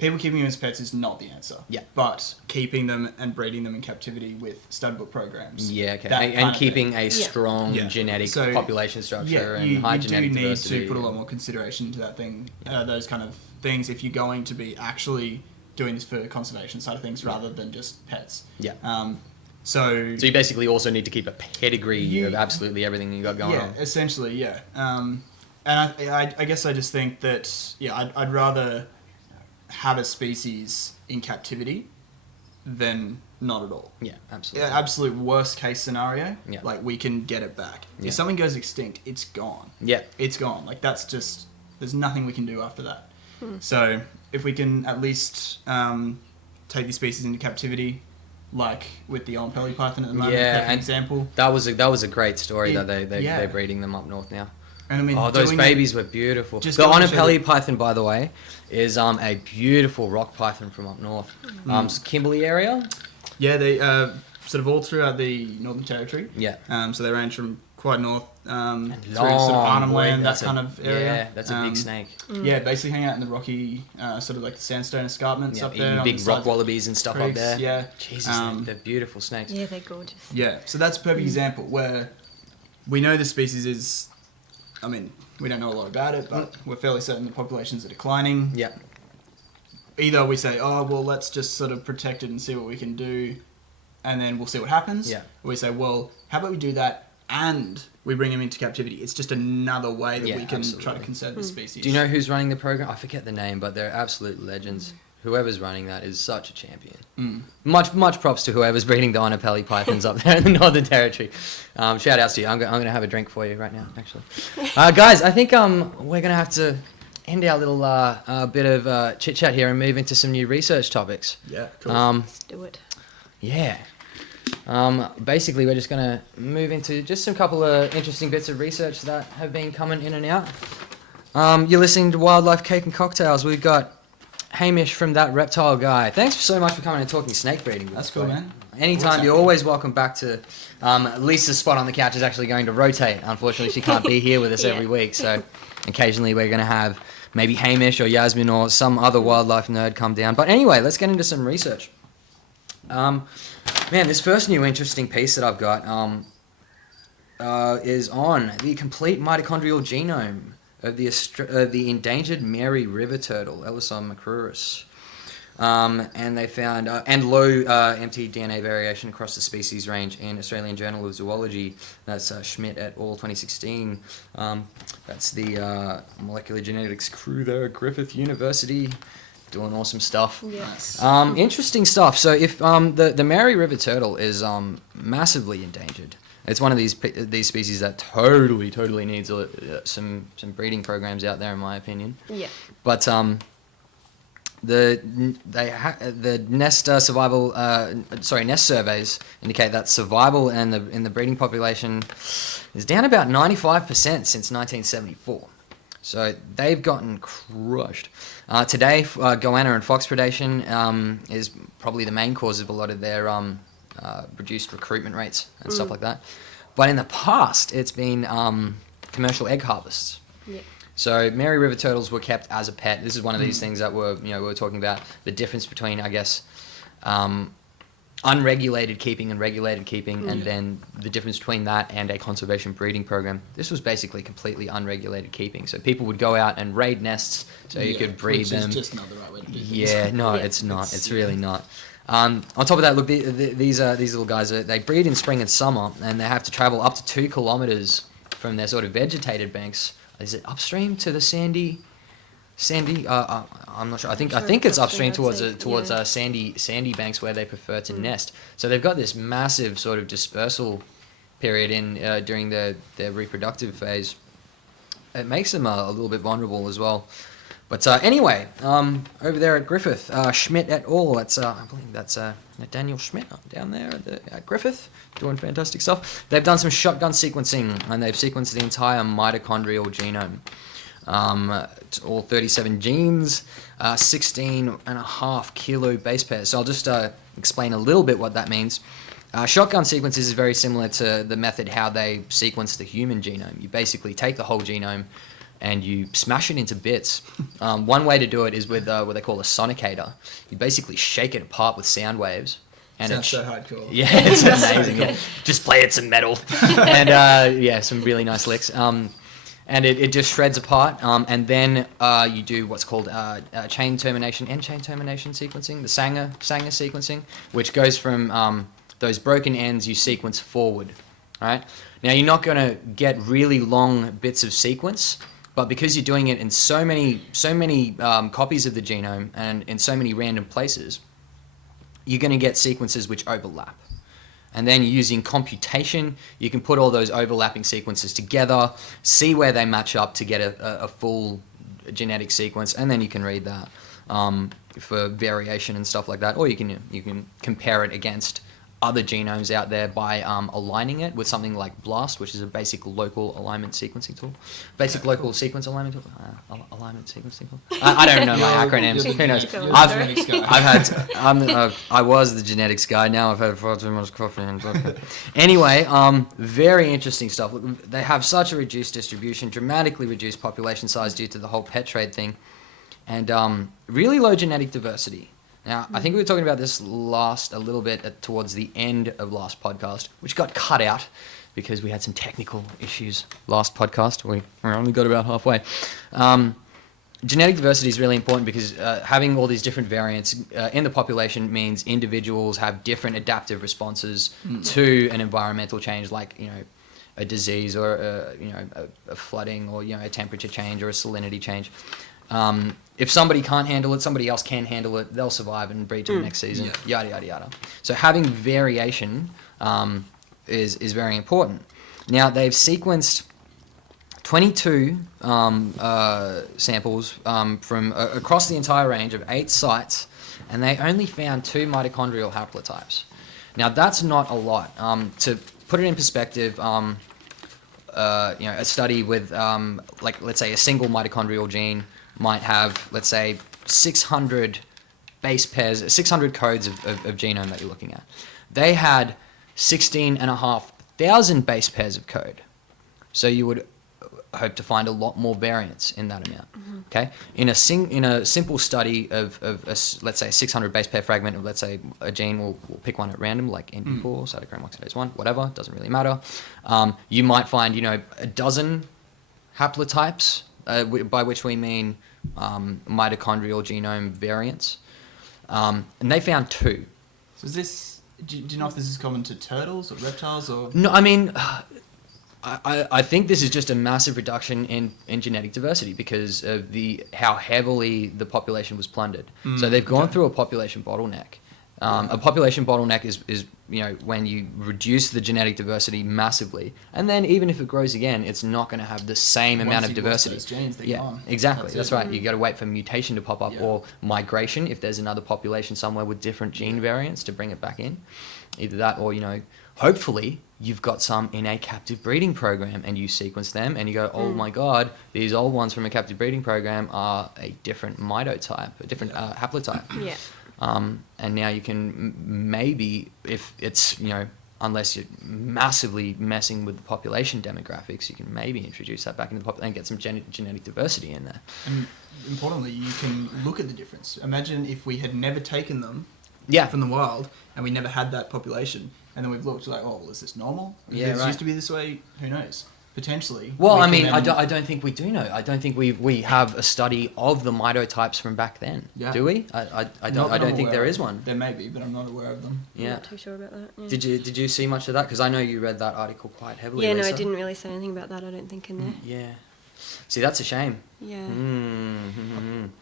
People keeping them as pets is not the answer. Yeah. But keeping them and breeding them in captivity with stud book programs. Yeah, okay. And keeping a strong genetic population structure and high genetic diversity. You do need to put a lot more consideration into that thing, those kind of things, if you're going to be actually doing this for the conservation side of things rather than just pets. Yeah. So you basically also need to keep a pedigree of absolutely everything you got going on. Yeah, essentially, yeah. And I guess I just think that, I'd rather have a species in captivity than not at all. Yeah, absolutely. Absolute worst case scenario, like we can get it back. Yeah. If something goes extinct, it's gone. Yeah. It's gone. Like that's just, there's nothing we can do after that. So if we can at least take these species into captivity, like with the Pelly python at the moment, for example. That was a great story that they're breeding them up north now. And I mean, those babies were beautiful. The Pelly python, by the way, is a beautiful rock python from up north. Kimberley area. Yeah, they sort of all throughout the Northern Territory. Yeah. So they range from quite north through sort of Arnhem Land, that kind of area. Yeah, that's a big snake. Yeah, basically hang out in the rocky, sort of like the sandstone escarpments up there. Big rock wallabies and stuff creeks, up there. Yeah. Jesus, they're beautiful snakes. Yeah, they're gorgeous. Yeah, so that's a perfect example where we know the species is, I mean, we don't know a lot about it, but we're fairly certain the populations are declining. Yeah. Either we say, oh, well, let's just sort of protect it and see what we can do, and then we'll see what happens. Yeah. Or we say, well, how about we do that and we bring them into captivity? It's just another way that we can try to conserve the species. Do you know who's running the program? I forget the name, but they're absolute legends. Whoever's running that is such a champion. Much props to whoever's breeding the Pelly pythons up there in the Northern Territory. Shout outs to you. I'm going to have a drink for you right now, actually. Guys, I think we're going to have to end our little bit of chit chat here and move into some new research topics. Yeah, cool. Let's do it. Yeah. Basically, we're just going to move into just some couple of interesting bits of research that have been coming in and out. You're listening to Wildlife Cake and Cocktails. We've got Hamish from That Reptile Guy. Thanks so much for coming and talking snake breeding with us. That's cool, man. Anytime, you're always welcome back to... Lisa's spot on the couch is actually going to rotate. Unfortunately, she can't be here with us every week, so occasionally we're going to have maybe Hamish or Yasmin or some other wildlife nerd come down. But anyway, let's get into some research. Man, this first new interesting piece that I've got is on the complete mitochondrial genome of the endangered Mary river turtle, Elyson macrurus. And they found and low empty DNA variation across the species range in Australian Journal of Zoology. That's Schmidt et al. 2016. That's the molecular genetics crew there at Griffith University, doing awesome stuff. Yes. Interesting stuff. So if the Mary river turtle is massively endangered. It's one of these species that totally needs some breeding programs out there, in my opinion. Yeah. But the nest nest surveys indicate that survival in the breeding population is down about 95% since 1974. So they've gotten crushed. Today, goanna and fox predation is probably the main cause of a lot of their reduced recruitment rates and stuff like that. But in the past, it's been commercial egg harvests. Yeah. So Mary river turtles were kept as a pet. This is one of these things that we were talking about, the difference between, I guess, unregulated keeping and regulated keeping, and then the difference between that and a conservation breeding program. This was basically completely unregulated keeping. So people would go out and raid nests so you could breed them. Which is just not the right way to do things. Yeah, no, it's not. It's really not. On top of that, look, these little guys, they breed in spring and summer, and they have to travel up to 2 kilometers from their sort of vegetated banks. Is it upstream to the sandy? I'm not sure. I think it's upstream towards sandy banks where they prefer to nest. So they've got this massive sort of dispersal period during their reproductive phase. It makes them a little bit vulnerable as well. But anyway, over there at Griffith, Schmidt et al. I believe that's Daniel Schmidt down there at Griffith, doing fantastic stuff. They've done some shotgun sequencing, and they've sequenced the entire mitochondrial genome. All 37 genes, 16.5 kilo base pairs. So I'll just explain a little bit what that means. Shotgun sequences is very similar to the method how they sequence the human genome. You basically take the whole genome and you smash it into bits. One way to do it is with what they call a sonicator. You basically shake it apart with sound waves. And sounds so hardcore. Yeah, it's amazing. Yeah. Just play it some metal. And some really nice licks. And it just shreds apart. And then you do what's called chain termination sequencing, the Sanger sequencing, which goes from those broken ends you sequence forward. All right? Now, you're not going to get really long bits of sequence, but because you're doing it in so many copies of the genome and in so many random places, you're going to get sequences which overlap. And then using computation, you can put all those overlapping sequences together, see where they match up to get a full genetic sequence, and then you can read that for variation and stuff like that. Or you can compare it against other genomes out there by aligning it with something like BLAST, which is a basic local alignment sequencing tool. Local sequence alignment tool. Alignment sequencing tool. I don't know my acronyms. Who knows? I was the genetics guy. Now I've had far too much coffee and vodka. Anyway, very interesting stuff. Look, they have such a reduced distribution, dramatically reduced population size due to the whole pet trade thing, and really low genetic diversity. Now, I think we were talking about this a little bit towards the end of last podcast, which got cut out because we had some technical issues last podcast. We only got about halfway. Genetic diversity is really important because having all these different variants in the population means individuals have different adaptive responses to an environmental change, like a disease or a flooding or a temperature change or a salinity change. If somebody can't handle it, somebody else can handle it. They'll survive and breed to the next season. Yada yada yada. So having variation is very important. Now they've sequenced 22 samples from across the entire range of 8 sites, and they only found 2 mitochondrial haplotypes. Now, that's not a lot. To put it in perspective, a study with, let's say, a single mitochondrial gene might have, let's say, 600 base pairs, 600 codes of genome that you're looking at. They had 16,500 base pairs of code. So you would hope to find a lot more variance in that amount. Okay, in a simple study of let's say a 600 base pair fragment of, let's say, a gene, we'll pick one at random, like NP4, cytochrome oxidase 1, whatever, doesn't really matter. You might find a dozen haplotypes, by which we mean mitochondrial genome variants, and they found 2. So is this? Do you know if this is common to turtles or reptiles or? No, I mean. I think this is just a massive reduction in genetic diversity because of how heavily the population was plundered. So they've gone through a population bottleneck. A population bottleneck is when you reduce the genetic diversity massively, and then even if it grows again, it's not going to have the same amount of diversity. Those genes, they're gone. Exactly. That's right. You got to wait for mutation to pop up or migration if there's another population somewhere with different gene variants to bring it back in. Either that or hopefully you've got some in a captive breeding program and you sequence them and you go, oh my God, these old ones from a captive breeding program are a different mitotype, a different haplotype. Yeah. And now you can maybe, if it's, unless you're massively messing with the population demographics, you can maybe introduce that back into the population and get some genetic diversity in there. And importantly, you can look at the difference. Imagine if we had never taken them from the wild and we never had that population. And then we've looked like, oh, well, is this normal? Is it used to be this way? Who knows? Potentially. Well, I mean, I don't think we do know. I don't think we have a study of the mitotypes from back then. Yeah. Do we? I don't think there is one. There may be, but I'm not aware of them. Yeah. I'm not too sure about that. Yeah. Did you see much of that? Because I know you read that article quite heavily. Yeah, no, Lisa. I didn't really say anything about that. I don't think in there. Yeah. See, that's a shame. Yeah.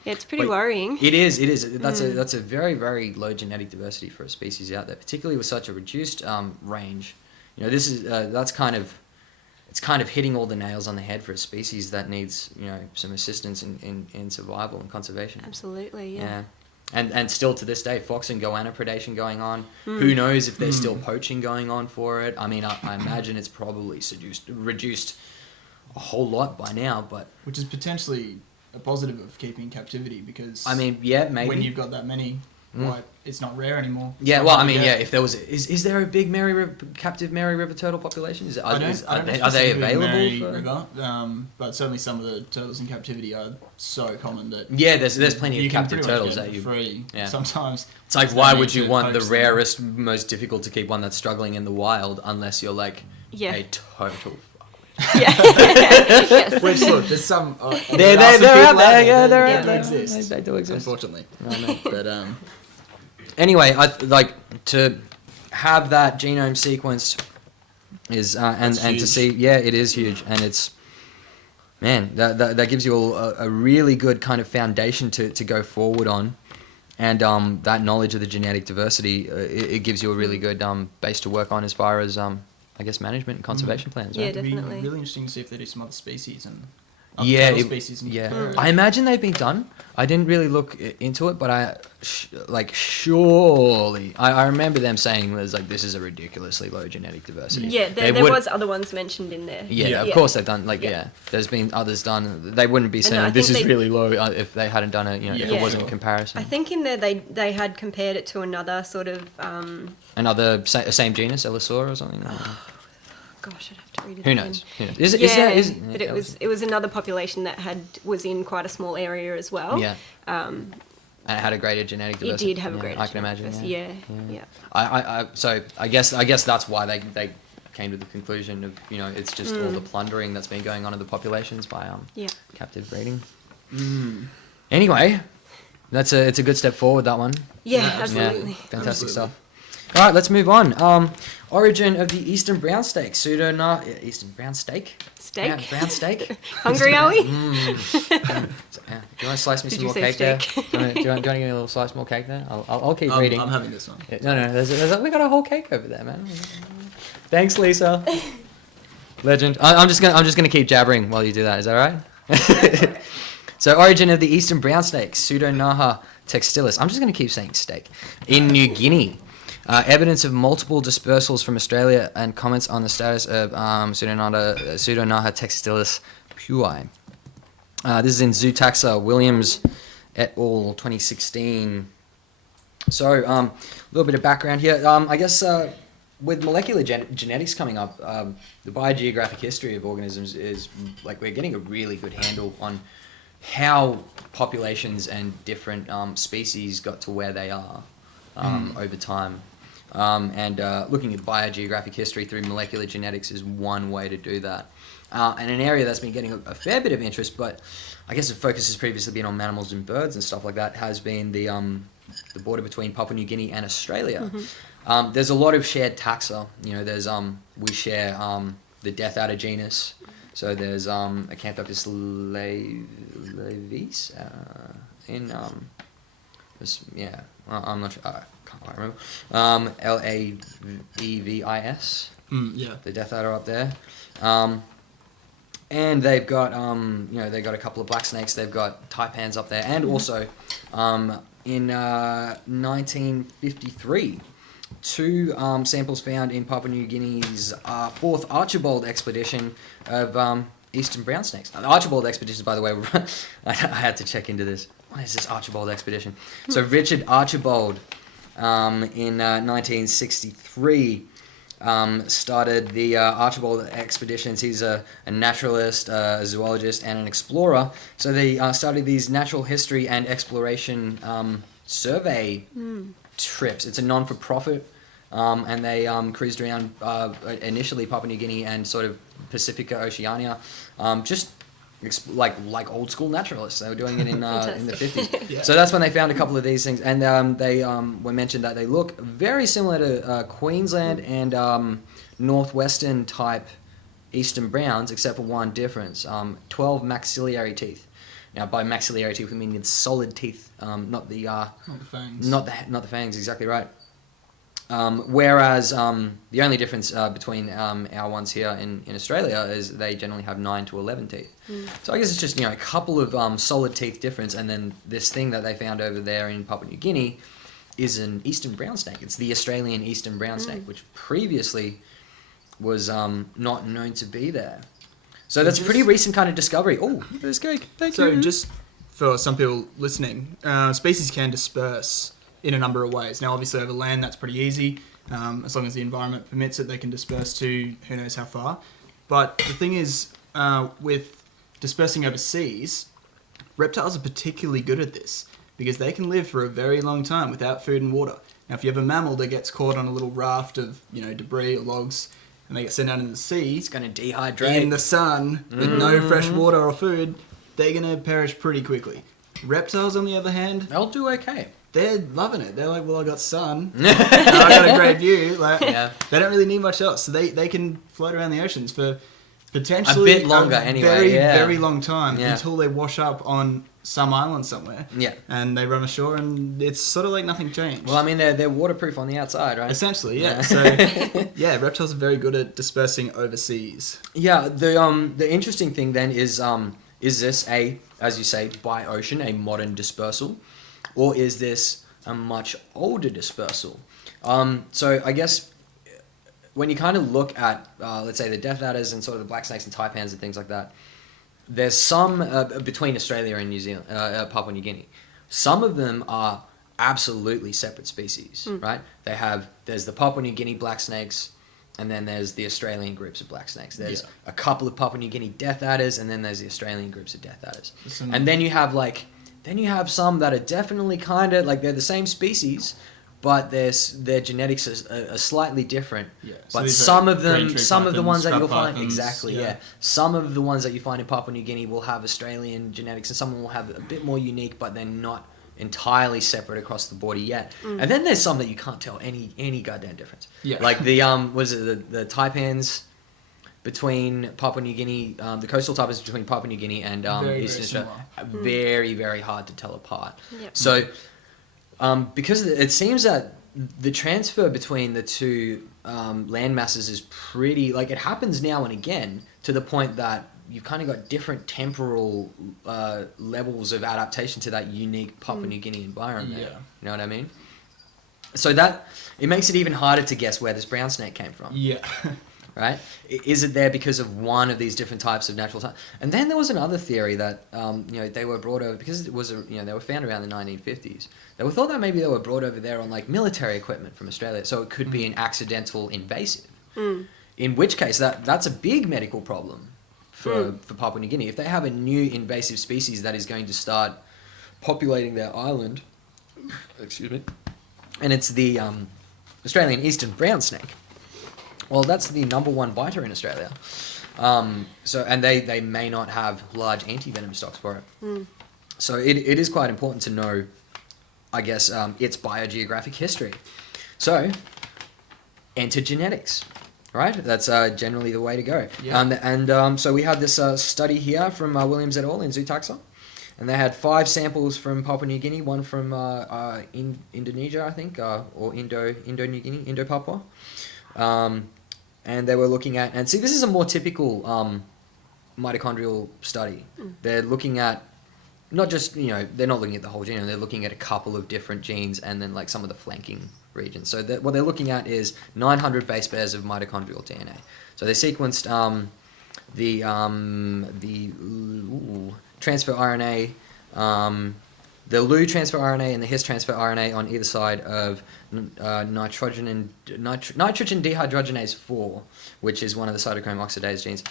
Yeah, it's pretty worrying. It is. That's a very, very low genetic diversity for a species out there, particularly with such a reduced range. This is that's kind of hitting all the nails on the head for a species that needs some assistance in survival and conservation. Absolutely. Yeah. And still to this day, fox and goanna predation going on. Who knows if there's still poaching going on for it? I mean, I imagine it's probably reduced a whole lot by now, but which is potentially a positive of keeping captivity because maybe when you've got that many, it's not rare anymore. Yeah, well, I mean, if there was, is there a big captive Mary River turtle population? Are they available? Mary River, but certainly some of the turtles in captivity are so common that there's plenty of captive turtles that you free. Yeah. Sometimes it's like, why would you want the rarest, most difficult to keep one that's struggling in the wild unless you're like a total. Yes. Which look, there's some. They're out there. Yeah, they're out there. Exist. They do exist, unfortunately. But anyway, I like to have that genome sequenced is and to see. Yeah, it is huge, and it's that gives you a really good kind of foundation to go forward on, and that knowledge of the genetic diversity it gives you a really good base to work on as far as I guess management and conservation plans. Right? Yeah, definitely. It'd be really interesting to see if they do some other species and species. I imagine they've been done. I didn't really look into it, but surely I remember them saying this is a ridiculously low genetic diversity. Yeah, there was other ones mentioned in there. Yeah, of course they've done. There's been others done. They wouldn't be saying this is really low if they hadn't done it. If it wasn't a comparison. I think in there they had compared it to another sort of another same genus, Ellisora or something. Gosh, I'd have to read it. Who knows? Is there? But it was another population that was in quite a small area as well. Yeah. And it had a greater genetic diversity. It did have a greater. I can imagine. Yeah. So I guess that's why they came to the conclusion of it's just all the plundering that's been going on in the populations by captive breeding. Anyway, it's a good step forward, that one. Yeah, absolutely. Yeah, fantastic stuff. All right, let's move on. Origin of the eastern brown steak. Eastern brown steak? Steak? Brown steak? Hungry, are we? Do you want to slice me some more cake there? Do you want to give me a little slice more cake there? I'll keep reading. I'm having this one. No, we got a whole cake over there, man. Thanks, Lisa. Legend. I'm just gonna keep jabbering while you do that. Is that right? So, origin of the eastern brown snake, Pseudonaha textilis. I'm just gonna keep saying steak. In New Guinea, evidence of multiple dispersals from Australia and comments on the status of Pseudonaha textilis pui. This is in Zootaxa, Williams et al. 2016. So, a little bit of background here. I guess with molecular genetics coming up, the biogeographic history of organisms is like we're getting a really good handle on how populations and different species got to where they are over time. And looking at biogeographic history through molecular genetics is one way to do that. And an area that's been getting a fair bit of interest, but I guess the focus has previously been on mammals and birds and stuff like that, has been the border between Papua New Guinea and Australia. There's a lot of shared taxa. You know, there's we share the Death Adder genus. So there's Acanthopus laevis in I'm not sure. I can't quite remember. Laevis. The Death Adder up there. And they've got they've got a couple of black snakes. They've got taipans up there, and also in 1953, two samples found in Papua New Guinea's fourth Archibald expedition of eastern brown snakes. The Archibald expedition, by the way, I had to check into this. What is this Archibald expedition? So Richard Archibald in 1963 started the Archibald expeditions. He's a naturalist, a zoologist, and an explorer. So they started these natural history and exploration survey trips. It's a non-for-profit, and they cruised around initially Papua New Guinea and sort of Pacifica, Oceania, just like old school naturalists. They were doing it in the 50s. Yeah. So that's when they found a couple of these things, and they were mentioned that they look very similar to Queensland and northwestern type eastern browns, except for one difference: 12 maxillary teeth. Now, by maxillary teeth, we mean it's solid teeth, not the fangs. Not the fangs. Exactly right. Whereas the only difference between our ones here in Australia is they generally have 9 to 11 teeth. So I guess it's just a couple of solid teeth difference, and then this thing that they found over there in Papua New Guinea is an eastern brown snake. It's the Australian eastern brown snake, which previously was not known to be there. So that's a pretty recent kind of discovery. Oh, there's cake. Thank you. So just for some people listening, species can disperse in a number of ways. Now, obviously, over land, that's pretty easy. As long as the environment permits it, they can disperse to who knows how far. But the thing is, with dispersing overseas, reptiles are particularly good at this because they can live for a very long time without food and water. Now, if you have a mammal that gets caught on a little raft of debris or logs, and they get sent out into the sea, it's going to dehydrate in the sun with no fresh water or food, they're going to perish pretty quickly. Reptiles, on the other hand, they'll do okay. They're loving it. They're like, well, I got sun. I got a great view. They don't really need much else. So they can float around the oceans for potentially a bit longer very long time until they wash up on some island somewhere. Yeah. And they run ashore and it's sort of like nothing changed. Well, I mean, they're waterproof on the outside, right? Essentially, yeah. So, reptiles are very good at dispersing overseas. Yeah, the interesting thing then is this as you say, by ocean, a modern dispersal? Or is this a much older dispersal? So I guess when you kind of look at, let's say, the Death Adders and sort of the black snakes and taipans and things like that, there's some between Australia and New Zealand, Papua New Guinea. Some of them are absolutely separate species, right? There's the Papua New Guinea black snakes, and then there's the Australian groups of black snakes. There's a couple of Papua New Guinea Death Adders, and then there's the Australian groups of Death Adders. And then you have some that are definitely kind of like they're the same species, but their genetics are slightly different. Yeah. So but some of the ones that you'll find some of the ones that you find in Papua New Guinea will have Australian genetics, and some of them will have a bit more unique, but they're not entirely separate across the border yet. And then there's some that you can't tell any goddamn difference. Yeah. Like the the taipans between Papua New Guinea, the coastal taipans between Papua New Guinea and Eastern Australia, very, very hard to tell apart. Yep. So, because it seems that the transfer between the two land masses is pretty, like, it happens now and again to the point that you've kind of got different temporal levels of adaptation to that unique Papua New Guinea environment. Yeah. You know what I mean? So that, it makes it even harder to guess where this brown snake came from. Yeah. Right? Is it there because of one of these different types of natural types? And then there was another theory that, they were brought over, because it was, they were found around the 1950s. They were thought that maybe they were brought over there on, like, military equipment from Australia. So it could be an accidental invasive. In which case, that's a big medical problem for Papua New Guinea. If they have a new invasive species that is going to start populating their island, excuse me, and it's the Australian eastern brown snake. Well, that's the number one biter in Australia. And they may not have large anti-venom stocks for it. So it is quite important to know, I guess, its biogeographic history. So, enter genetics, right? That's generally the way to go. Yeah. So we had this study here from Williams et al. In Zootaxa. And they had 5 samples from Papua New Guinea, one from Indonesia, I think, or Indo-New Guinea, Indo-Papua. And they were looking at, and see, this is a more typical mitochondrial study. They're looking at, not just, they're not looking at the whole genome, they're looking at a couple of different genes and then, like, some of the flanking regions. So what they're looking at is 900 base pairs of mitochondrial DNA. So they sequenced the transfer RNA, the LU transfer RNA and the His transfer RNA on either side of nitrogen dehydrogenase 4, which is one of the cytochrome oxidase genes.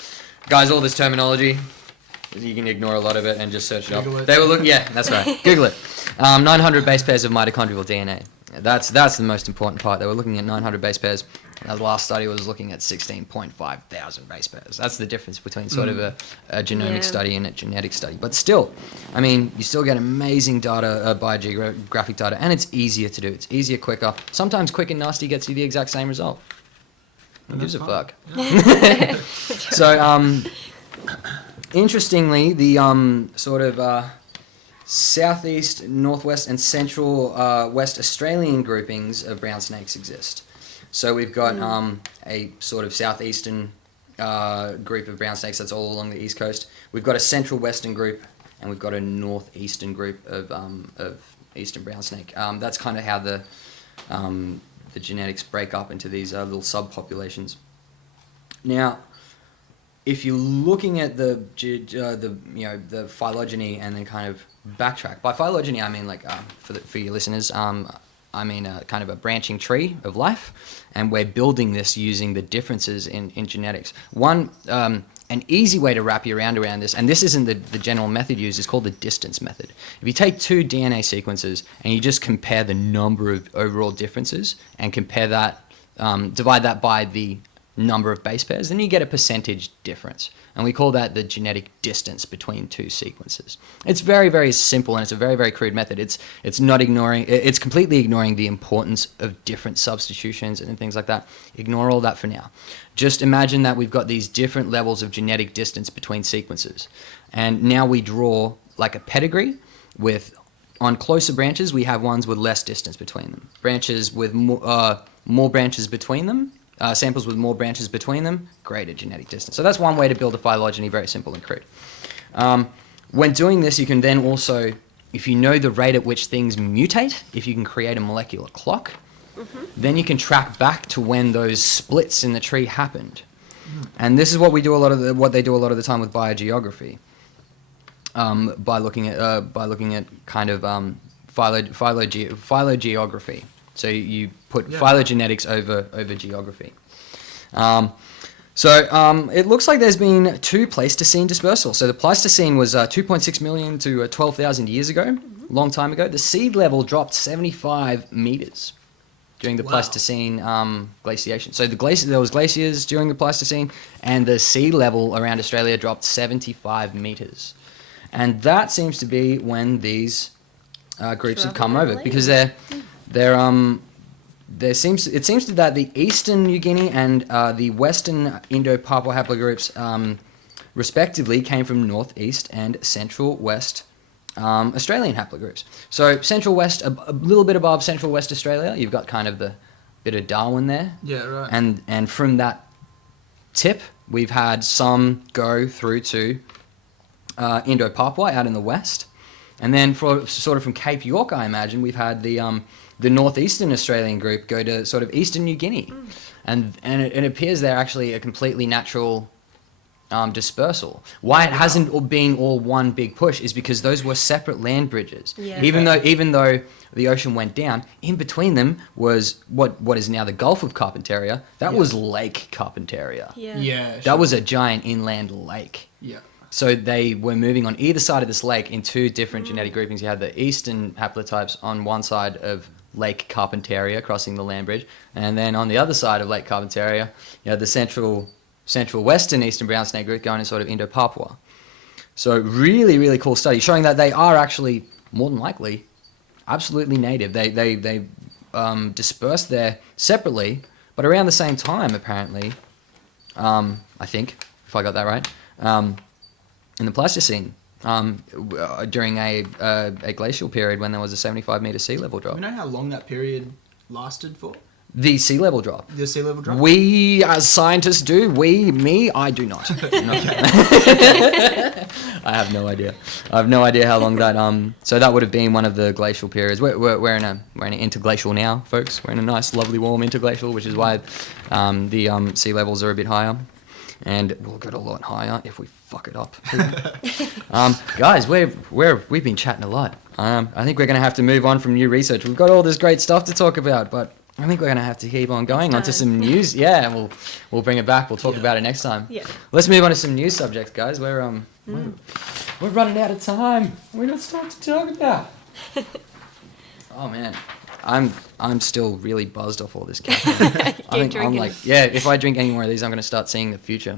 Guys, all this terminology, you can ignore a lot of it and just search it up. They were looking, yeah, that's right. Google it. 900 base pairs of mitochondrial DNA. That's the most important part. They were looking at 900 base pairs. The last study was looking at 16,500 base pairs. That's the difference between sort of a genomic study and a genetic study. But still, I mean, you still get amazing data, biogeographic data, and it's easier to do. It's easier, quicker. Sometimes quick and nasty gets you the exact same result. Who gives a fuck? Yeah. So, interestingly, the sort of southeast, northwest, and central West Australian groupings of brown snakes exist. So we've got a sort of southeastern group of brown snakes that's all along the east coast. We've got a central western group, and we've got a northeastern group of eastern brown snake. That's kind of how the genetics break up into these little subpopulations. Now, if you're looking at the phylogeny and then kind of backtrack. By phylogeny, I mean, like, for your listeners, I mean kind of a branching tree of life, and we're building this using the differences in genetics. An easy way to wrap your around this, and this isn't the general method used, is called the distance method. If you take 2 DNA sequences and you just compare the number of overall differences and compare that, divide that by the number of base pairs, then you get a percentage difference. And we call that the genetic distance between 2 sequences. It's very, very simple, and it's a very, very crude method. It's completely ignoring the importance of different substitutions and things like that. Ignore all that for now. Just imagine that we've got these different levels of genetic distance between sequences. And now we draw like a pedigree with, on closer branches, we have ones with less distance between them. Branches with more branches between them, samples with more branches between them, greater genetic distance. So that's one way to build a phylogeny, very simple and crude. When doing this, you can then also, if you know the rate at which things mutate, if you can create a molecular clock, then you can track back to when those splits in the tree happened. And this is what we do what they do a lot of the time with biogeography, by looking at kind of phylogeography. So you put phylogenetics over geography. It looks like there's been 2 Pleistocene dispersals. So the Pleistocene was 2.6 million to 12,000 years ago, long time ago. The sea level dropped 75 meters during the Pleistocene glaciation. So there was glaciers during the Pleistocene, and the sea level around Australia dropped 75 meters. And that seems to be when these groups have come over, because it seems that the eastern New Guinea and the western Indo-Papua haplogroups, respectively, came from northeast and central west Australian haplogroups. So central west, a little bit above central west Australia, you've got kind of the bit of Darwin there. Yeah, right. And from that tip, we've had some go through to Indo-Papua out in the west. And then sort of from Cape York, I imagine, we've had the northeastern Australian group go to sort of eastern New Guinea. And it appears they're actually a completely natural dispersal. Why it hasn't been all one big push is because those were separate land bridges. Yeah. Even though the ocean went down, in between them was what is now the Gulf of Carpentaria. That was Lake Carpentaria. Yeah. That was a giant inland lake. Yeah. So they were moving on either side of this lake in two different genetic groupings. You had the eastern haplotypes on one side of Lake Carpentaria crossing the land bridge, and then on the other side of Lake Carpentaria, you had the central western eastern brown snake group going in sort of Indo-Papua. So really, really cool study showing that they are actually more than likely absolutely native. They dispersed there separately, but around the same time apparently. I think, if I got that right. In the Pleistocene, during a glacial period when there was a 75-meter sea level drop. Do we know how long that period lasted for? The sea level drop. The sea level drop? We, as scientists, do. I do not. I have no idea. I have no idea how long that. So that would have been one of the glacial periods. We're in an interglacial now, folks. We're in a nice, lovely, warm interglacial, which is why the sea levels are a bit higher. And we'll get a lot higher if we fuck it up. Guys, we've been chatting a lot. I think we're going to have to move on from new research. We've got all this great stuff to talk about, but I think we're going to have to keep on going onto some news. Yeah, and we'll bring it back. We'll talk about it next time. Yeah. Let's move on to some news subjects, guys. We're running out of time. We got stuff to talk about. Oh man. I'm still really buzzed off all this caffeine. I'm like, if I drink any more of these, I'm going to start seeing the future.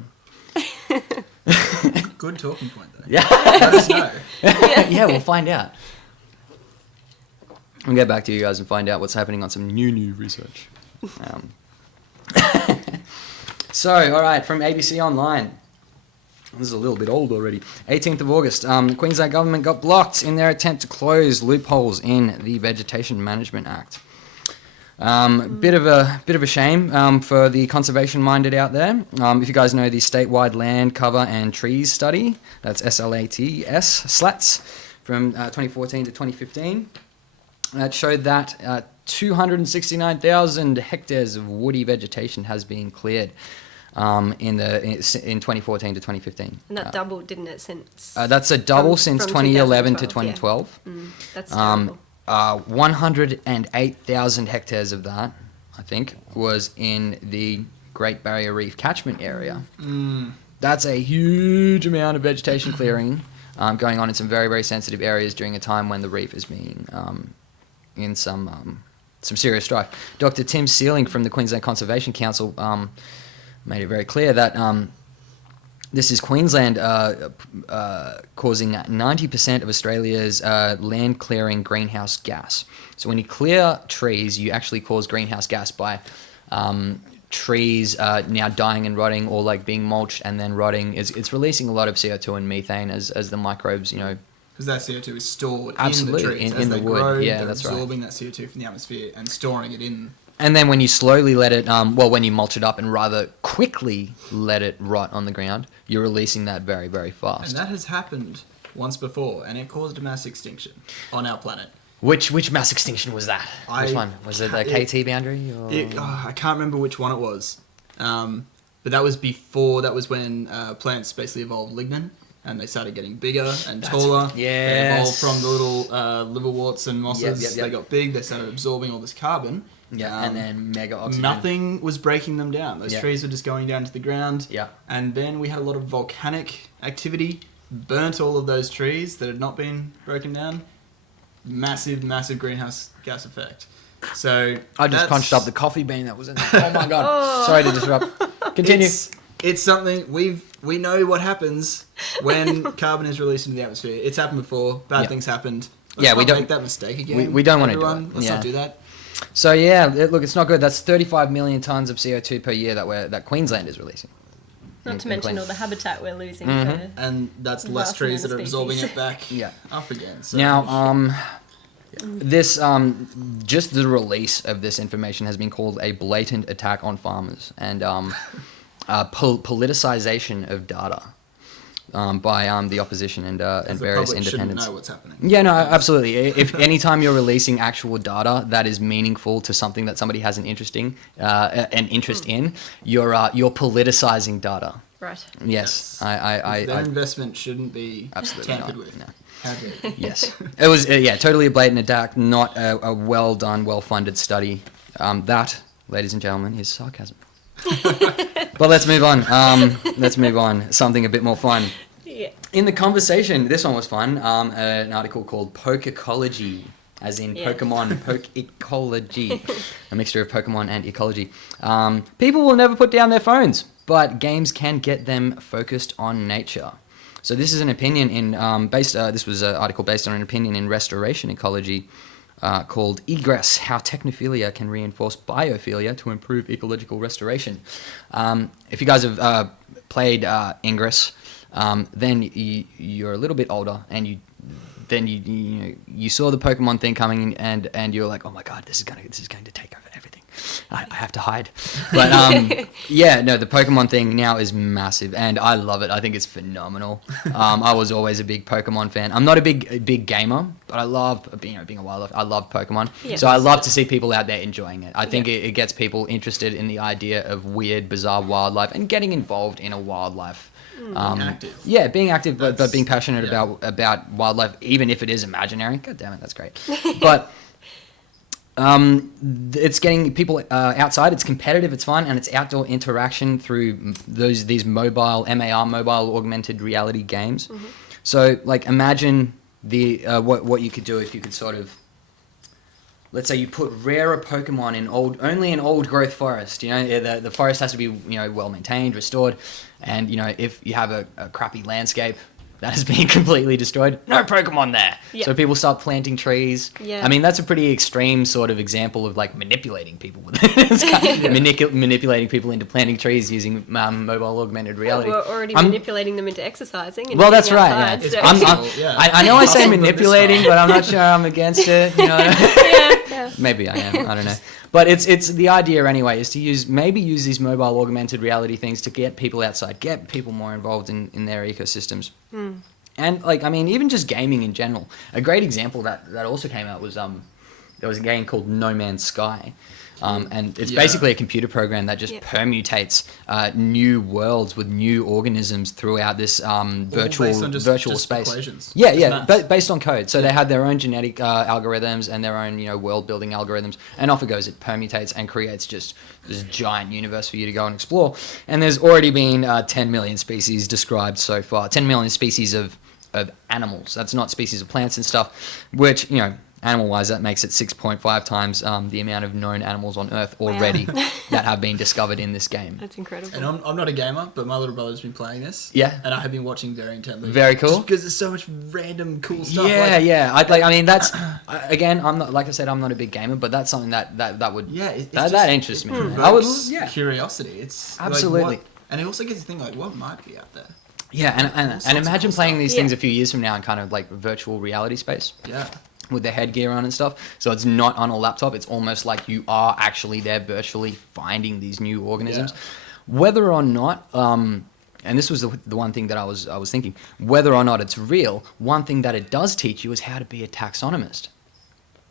Good talking point, though. Yeah. Let us know. Yeah, we'll find out. I'll get back to you guys and find out what's happening on some new research. So, all right, from ABC Online. This is a little bit old already. 18th of August, the Queensland government got blocked in their attempt to close loopholes in the Vegetation Management Act. Bit of a shame for the conservation-minded out there. If you guys know the statewide land cover and trees study, that's SLATS, from 2014 to 2015. That showed that 269,000 hectares of woody vegetation has been cleared. In 2014 to 2015. And that doubled, didn't it, since... That's a double since 2011 to 2012. Yeah. That's terrible. 108,000 hectares of that, I think, was in the Great Barrier Reef catchment area. That's a huge amount of vegetation clearing going on in some very, very sensitive areas during a time when the reef is being in some serious strife. Dr. Tim Sealing from the Queensland Conservation Council made it very clear that this is Queensland causing 90% of Australia's land clearing greenhouse gas. So when you clear trees, you actually cause greenhouse gas by trees now dying and rotting, or like being mulched and then rotting. It's releasing a lot of CO2 and methane as the microbes, Because that CO2 is stored absolutely in the trees. in the wood. Grow, yeah, that's right. Absorbing that CO2 from the atmosphere and storing it in. And then when you slowly let it, when you mulch it up and rather quickly let it rot on the ground, you're releasing that very, very fast. And that has happened once before, and it caused a mass extinction on our planet. Which mass extinction was that? Which one? Was it the KT boundary? Or? I can't remember which one it was. But that was before, that was when plants basically evolved lignin, and they started getting bigger and taller. They evolved from the little liverworts and mosses. Yep. They got big, they started absorbing all this carbon. Yeah, and then mega oxygen. Nothing was breaking them down. Those trees were just going down to the ground. Yeah. And then we had a lot of volcanic activity, burnt all of those trees that had not been broken down. Massive, massive greenhouse gas effect. So I just crunched up the coffee bean that was in there. Oh my god. Sorry to disrupt. Continue. It's something we know what happens when carbon is released into the atmosphere. It's happened before. Bad things happened. Let's not make that mistake again. We don't want to do it. Let's not do that. So look, it's not good. That's 35 million tons of CO2 per year that Queensland is releasing. Not to mention all the habitat we're losing. And that's less trees that are absorbing it back up again. So now, This, just the release of this information has been called a blatant attack on farmers and politicization of data by the opposition and various independents. Shouldn't know what's happening. Yeah, no, absolutely. If anytime you're releasing actual data that is meaningful to something that somebody has an interest in, you're politicizing data. Right. Yes, Their investment shouldn't be tampered with. No. How dare you? Yes, it was totally a blatant attack, not a well done, well funded study. That, ladies and gentlemen, is sarcasm. But let's move on. Something a bit more fun. Yeah. In the conversation, this one was fun. An article called Pokecology, as in Pokemon Poke-ecology, a mixture of Pokemon and ecology. People will never put down their phones, but games can get them focused on nature. So this is an opinion this was an article based on an opinion in restoration ecology called Egress, How Technophilia Can Reinforce Biophilia to Improve Ecological Restoration. If you guys have played Ingress, then you're a little bit older and you saw the Pokemon thing coming and you're like, oh my god, this is going to take over everything. I have to hide. But the Pokemon thing now is massive and I love it. I think it's phenomenal. I was always a big Pokemon fan. I'm not a big gamer, but I love being a wildlife. I love Pokemon. Yeah. So I love to see people out there enjoying it. I think it gets people interested in the idea of weird, bizarre wildlife and getting involved in a wildlife. Being active. Yeah, being active, but being passionate about wildlife, even if it is imaginary. God damn it, that's great. But it's getting people outside. It's competitive, it's fun, and it's outdoor interaction through these mobile augmented reality games. Mm-hmm. So, like, imagine what you could do if you could sort of, let's say you put rarer Pokemon in only an old growth forest. You know, the forest has to be well maintained, restored, and if you have a crappy landscape that has been completely destroyed, no Pokemon there. Yep. So people start planting trees. Yeah. I mean, that's a pretty extreme sort of example of like manipulating people with it. Manipulating people into planting trees using mobile augmented reality. Well, we're already manipulating them into exercising. And that's right. Yeah. I know I say manipulating, but I'm not sure I'm against it. Yeah. Maybe I am. I don't know. But it's the idea anyway is to use these mobile augmented reality things to get people outside, get people more involved in their ecosystems. Mm. And even just gaming in general. A great example that also came out was there was a game called No Man's Sky. And it's basically a computer program that just permutates new worlds with new organisms throughout this virtual space. Equations. Based on code. So they have their own genetic algorithms and their own world building algorithms, and off it goes. It permutates and creates just this giant universe for you to go and explore. And there's already been 10 million species described so far. 10 million species of animals. That's not species of plants and stuff, which animal-wise, that makes it 6.5 times the amount of known animals on Earth already that have been discovered in this game. That's incredible. And I'm not a gamer, but my little brother's been playing this. Yeah. And I have been watching very intently. Very cool. Just because there's so much random cool stuff. That's again, I'm not, like I said, I'm not a big gamer, but that's something that would that interests me. I would curiosity. It's absolutely. And it also gets to think what might be out there. Yeah, and imagine playing these things a few years from now in kind of like virtual reality space. Yeah. With the headgear on and stuff. So it's not on a laptop. It's almost like you are actually there virtually finding these new organisms. Yeah. Whether or not, and this was the one thing that I was thinking, whether or not it's real, one thing that it does teach you is how to be a taxonomist.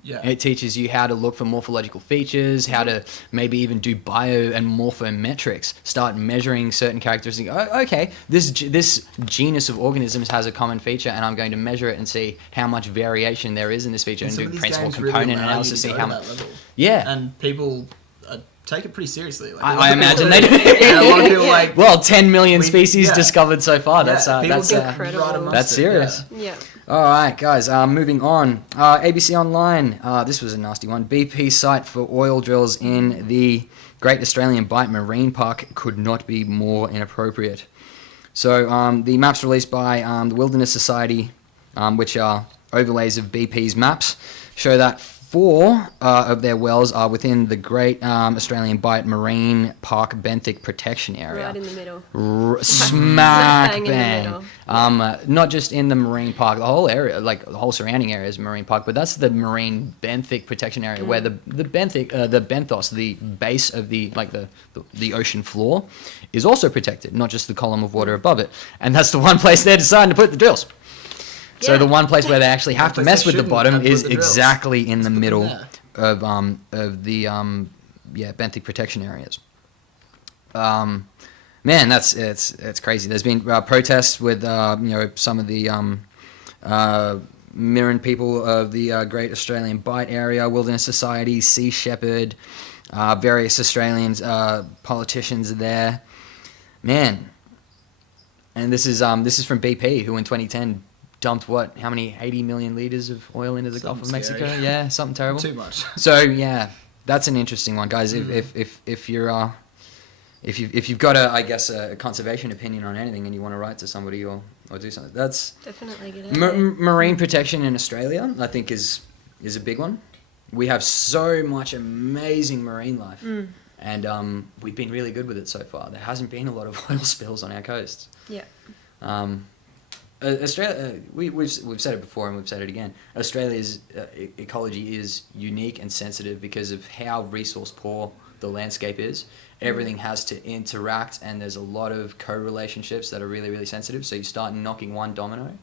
Yeah. It teaches you how to look for morphological features, how to maybe even do bio and morphometrics, start measuring certain characteristics. Oh, okay, this genus of organisms has a common feature, and I'm going to measure it and see how much variation there is in this feature and do principal component analysis, see how much. Yeah. And people take it pretty seriously. I imagine they do. A lot of people 10 million species discovered so far. That's incredible. That's serious. Yeah. All right, guys, moving on. ABC Online, this was a nasty one. BP site for oil drills in the Great Australian Bight Marine Park could not be more inappropriate. So the maps released by the Wilderness Society, which are overlays of BP's maps, show that 4 of their wells are within the Great Australian Bight Marine Park Benthic Protection Area. Right in the middle. Smack bang. In the middle. Not just in the marine park, the whole area, like the whole surrounding area is marine park, but that's the marine benthic protection area where the benthos, the base of the ocean floor, is also protected, not just the column of water above it. And that's the one place they're deciding to put the drills. So the one place where they actually have to mess with the bottom is exactly in the middle of the benthic protection areas. Man, it's crazy. There's been protests with some of the Mirren people of the Great Australian Bight Area, Wilderness Society, Sea Shepherd, various Australian politicians are there. Man, and this is from BP, who in 2010 dumped how many 80 million liters of oil into the Gulf of Mexico? Scary. Yeah, something terrible. Too much. So yeah, that's an interesting one, guys. If you've got a conservation opinion on anything and you want to write to somebody or do something, that's definitely good. Marine protection in Australia, I think, is a big one. We have so much amazing marine life, and we've been really good with it so far. There hasn't been a lot of oil spills on our coasts. Yeah. Australia, we've said it before and we've said it again. Australia's ecology is unique and sensitive because of how resource poor the landscape is. Everything has to interact, and there's a lot of co-relationships that are really, really sensitive. So you start knocking one domino.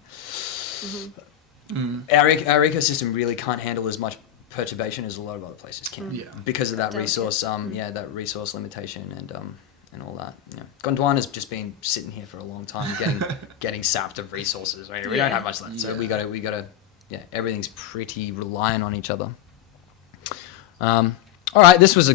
Our ecosystem really can't handle as much perturbation as a lot of other places can, because of that resource, that resource limitation and all that. Yeah. Gondwana's just been sitting here for a long time, getting sapped of resources. Right? We don't have much left, so we gotta. Yeah, everything's pretty reliant on each other. All right, this was a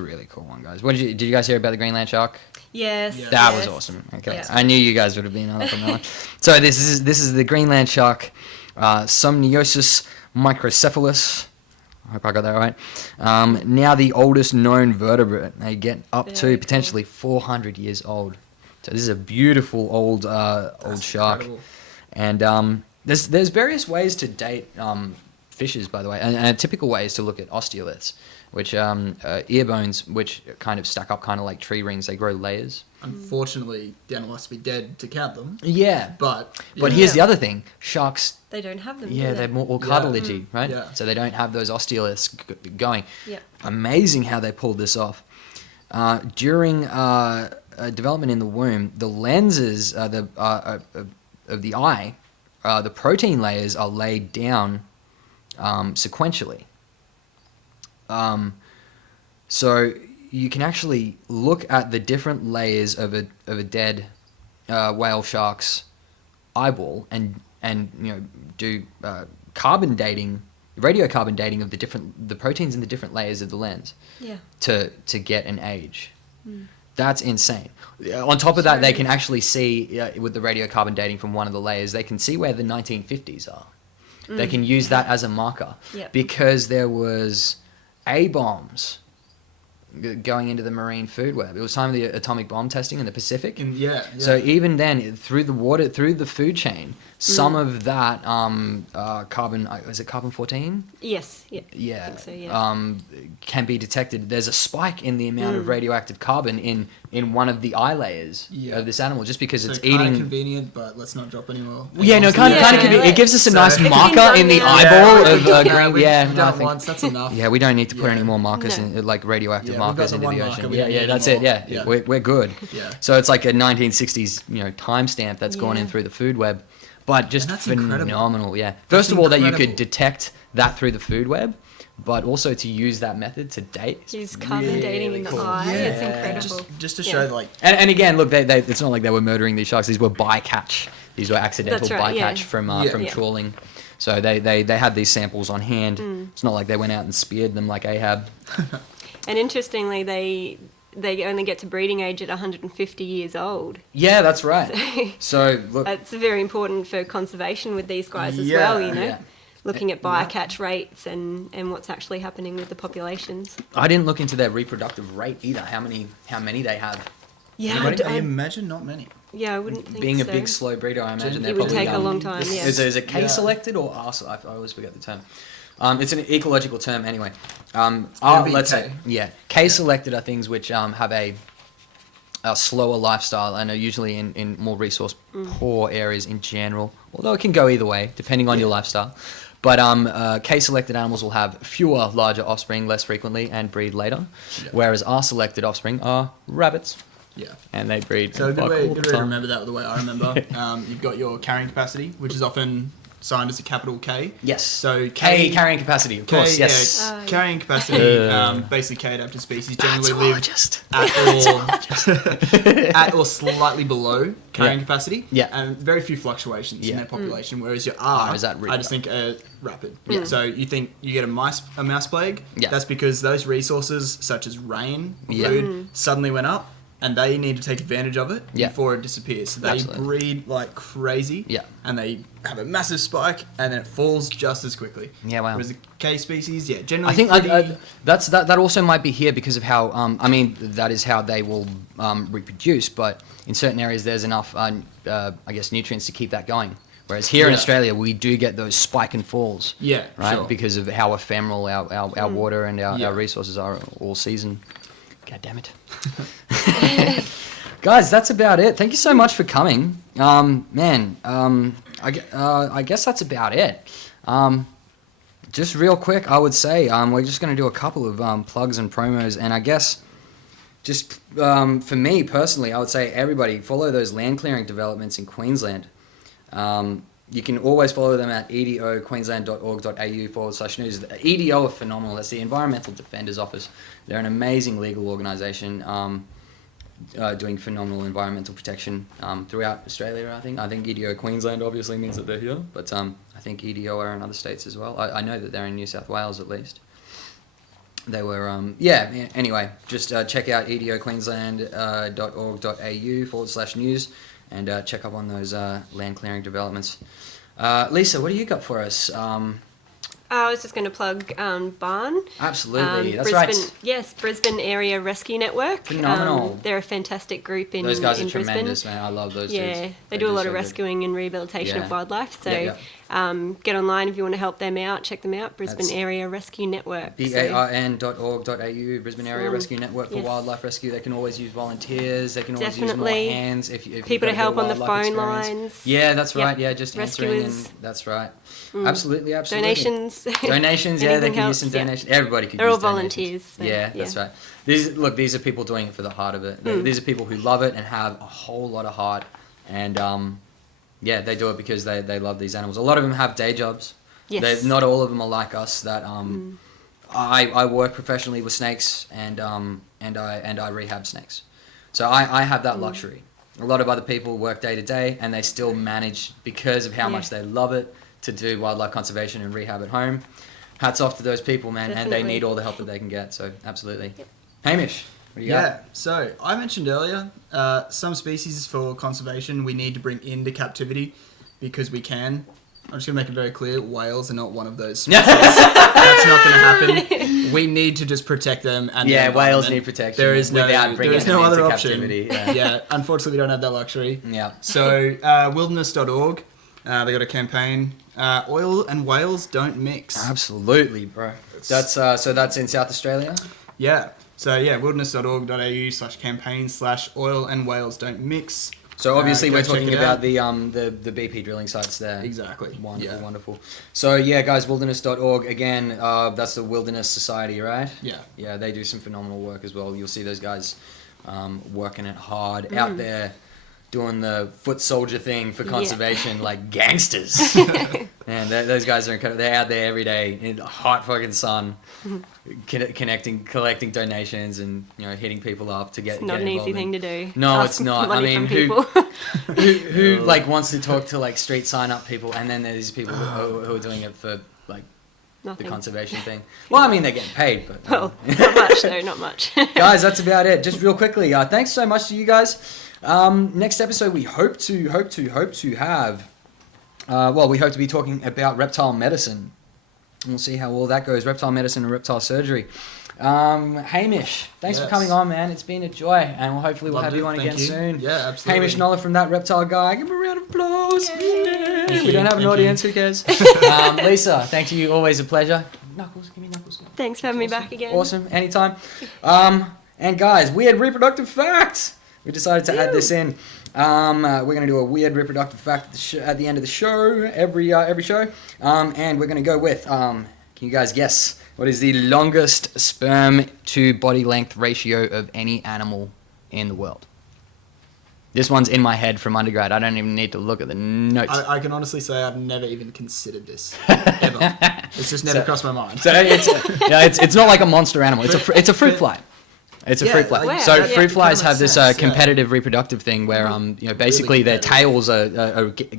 really cool one, guys. Did you guys hear about the Greenland shark? Yes. That was awesome. Okay, yeah. I knew you guys would have been on that one. So this is the Greenland shark, Somniosus microcephalus. I hope I got that right. Now the oldest known vertebrate. They get up to potentially 400 years old. So this is a beautiful old shark. Incredible. And there's various ways to date fishes, by the way, and typical ways to look at osteoliths, which ear bones, which kind of stack up kind of like tree rings. They grow layers. Unfortunately, the animal has to be dead to count them. Yeah. But here's the other thing. Sharks... They don't have them. Yeah, they're more cartilagey, right? Yeah. So they don't have those osteoliths going. Yeah. Amazing how they pulled this off. During development in the womb, the lenses of the eye, the protein layers are laid down sequentially. So you can actually look at the different layers of a dead whale shark's eyeball and do carbon dating, radiocarbon dating of the proteins in the different layers of the lens. Yeah. To get an age. That's insane. On top of that, they can actually see with the radiocarbon dating from one of the layers, they can see where the 1950s are. They can use that as a marker because there was A-bombs going into the marine food web. It was time of the atomic bomb testing in the Pacific. So even then, through the food chain, some of that carbon, is it carbon-14? Yes. Yeah. Yeah. I think so, yeah. Can be detected. There's a spike in the amount of radioactive carbon in one of the eye layers of this animal, just because it's eating. Kind of convenient, but let's not drop any more. Yeah, no, kind of convenient. It gives us a nice marker in the eyeball of green. We've done it once. That's enough. Yeah, we don't need to put any more markers in, like radioactive markers into the ocean. Yeah, that's it. Yeah, we're good. Yeah. So it's like a 1960s, timestamp that's gone in through the food web, but just phenomenal. Incredible. Yeah. First of all, that you could detect that through the food web, but also to use that method to date. Use carbon dating in the eye. Yeah. It's incredible. Just to show like. And again, look, they it's not like they were murdering these sharks. These were bycatch. These were accidental bycatch from trawling. So they had these samples on hand. It's not like they went out and speared them like Ahab. And interestingly, they only get to breeding age at 150 years old. Yeah, that's right. So look, that's very important for conservation with these guys as well. Yeah. Looking at bycatch rates and what's actually happening with the populations. I didn't look into their reproductive rate either. How many they have? Yeah, I imagine not many. Yeah, I wouldn't think Being so. a big slow breeder, I imagine they're it would probably take a long time. Yeah. Is it K selected or R? I always forget the term. It's an ecological term anyway. Let's say, K-selected are things which have a slower lifestyle and are usually in more resource poor areas in general, although it can go either way depending on your lifestyle. But K-selected animals will have fewer larger offspring less frequently and breed later, whereas R-selected offspring are rabbits. Yeah. And they breed. So a good way to remember that, the way I remember, you've got your carrying capacity, which is often signed as a capital K. Yes. So K carrying capacity, of course. Yes. Carrying capacity, basically K-adapted species generally live at or slightly below carrying capacity. Yeah. And very few fluctuations in their population. Whereas your R, is that really I just think rapid. Yeah. So you think you get a mouse plague. Yeah. That's because those resources such as rain, food, suddenly went up. And they need to take advantage of it before it disappears. So they breed like crazy. Yeah. And they have a massive spike, and then it falls just as quickly. Yeah, wow. Whereas the K species, generally. I think that also might be here because of how that is how they will reproduce. But in certain areas, there's enough nutrients to keep that going. Whereas here in Australia, we do get those spike and falls. Yeah, right. Sure. Because of how ephemeral our water and our resources are all season. God damn it. Guys, that's about it. Thank you so much for coming. I guess that's about it. Just real quick, I would say we're just going to do a couple of plugs and promos. And I guess just for me personally, I would say everybody follow those land clearing developments in Queensland. You can always follow them at edoqueensland.org.au/news. The EDO are phenomenal. That's the Environmental Defenders Office. They're an amazing legal organisation doing phenomenal environmental protection throughout Australia, I think. I think EDO Queensland obviously means that they're here, but I think EDO are in other states as well. I know that they're in New South Wales at least. They were, anyway, just check out edoqueensland.org.au/news and check up on those land clearing developments. Lisa, what do you got for us? I was just going to plug Barn. Absolutely, that's Brisbane, right. Yes, Brisbane Area Rescue Network. Phenomenal. They're a fantastic group in Brisbane. Those guys are tremendous, man. I love those dudes. Yeah, they do a lot of rescuing and rehabilitation of wildlife. So get online if you want to help them out. Check them out, Brisbane Area Rescue Network. BARN.org.au, Brisbane Area Rescue Network for wildlife rescue. They can always use volunteers. They can always use more hands. If people to help on the phone lines. Yeah, that's right. Yeah, just answering. And that's right. Absolutely. Donations. Donations, they can use some donations. Everybody can use donations. They're all volunteers. So, that's right. These are people doing it for the heart of it. These are people who love it and have a whole lot of heart. And, they do it because they love these animals. A lot of them have day jobs. Yes. Not all of them are like us. That I work professionally with snakes and I rehab snakes. So I have that luxury. A lot of other people work day to day and they still manage because of how much they love it to do wildlife conservation and rehab at home. Hats off to those people, man, and they need all the help that they can get, so absolutely. Yep. Hamish, what do you got? So I mentioned earlier, some species for conservation we need to bring into captivity because we can. I'm just going to make it very clear, whales are not one of those species. That's not going to happen. We need to just protect them. And whales need protection. There is no other option. Captivity. Unfortunately, we don't have that luxury. Yeah. So wilderness.org. They got a campaign. Oil and whales don't mix. Absolutely, bro. That's that's in South Australia. Yeah. So wilderness.org.au/campaign/oil and whales don't mix. So obviously we're talking about the BP drilling sites there. Exactly. Wonderful. So guys, wilderness.org again. That's the Wilderness Society, right? Yeah. Yeah, they do some phenomenal work as well. You'll see those guys working it hard out there. Doing the foot soldier thing for conservation like gangsters. And those guys are incredible. They're out there every day in the hot fucking sun, collecting donations and hitting people up to get. It's not an easy thing to do. No, it's not. I mean, who like wants to talk to like street sign up people, and then there's people who are doing it for like the conservation thing. Well, I mean, they're getting paid, but not much though, not much. Guys, that's about it. Just real quickly, thanks so much to you guys. Next episode we hope to have we hope to be talking about reptile medicine. We'll see how all that goes, reptile medicine and reptile surgery. Hamish, thanks for coming on, man. It's been a joy, and hopefully we'll have you on again soon. Yeah, absolutely. Hamish Noller from That Reptile Guy. Give him a round of applause. We don't have an audience. Who cares? Lisa, thank you. Always a pleasure. Knuckles, give me Knuckles. Thanks for having me back again. Awesome. Anytime. And guys, weird reproductive facts. We decided to add this in. We're going to do a weird reproductive fact at the end of the show, every show. And we're going to go with, can you guys guess what is the longest sperm to body length ratio of any animal in the world? This one's in my head from undergrad. I don't even need to look at the notes. I can honestly say I've never even considered this, ever. It's just never crossed my mind. So it's not like a monster animal. It's a fruit fly. It's a fruit fly. Wow. So fruit flies have this competitive reproductive thing where basically really their tails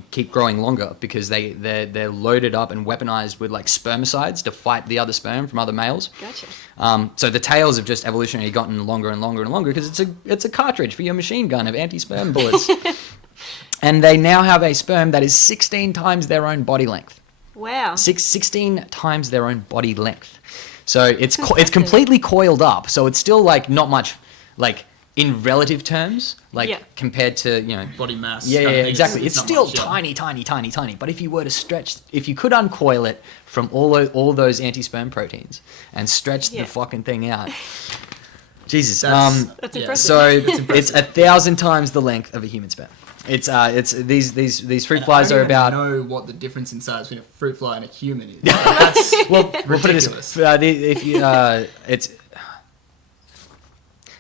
keep growing longer because they're loaded up and weaponized with like spermicides to fight the other sperm from other males. Gotcha. So the tails have just evolutionarily gotten longer and longer and longer because it's a cartridge for your machine gun of anti-sperm bullets. And they now have a sperm that is 16 times their own body length. Wow. 16 times their own body length. So it's completely coiled up. So it's still like not much, like in relative terms, like compared to body mass. Yeah, exactly. It's still much, tiny. But if you were to if you could uncoil it from all those anti-sperm proteins and stretch the fucking thing out, Jesus. That's impressive. So it's 1,000 times the length of a human sperm. It's these fruit flies are about. I don't know what the difference in size between a fruit fly and a human is. That's we'll put it this way.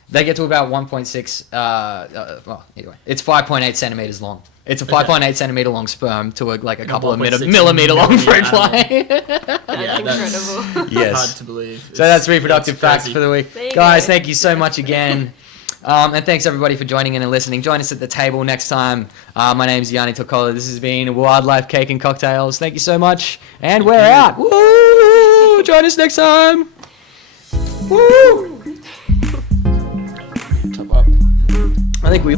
They get to about 1.6. Well, anyway, it's 5.8 centimeters long. It's a 5.8 centimeter long sperm to a couple of millimeter long fruit fly. That's incredible. Yes. Hard to believe. So that's reproductive facts for the week, guys. Thank you so much again. And thanks everybody for joining in and listening. Join us at the table next time. My name's Yanni Tokola. This has been Wildlife Cake and Cocktails. Thank you so much. And we're out. Woo! Join us next time. Woo! Top up. I think we...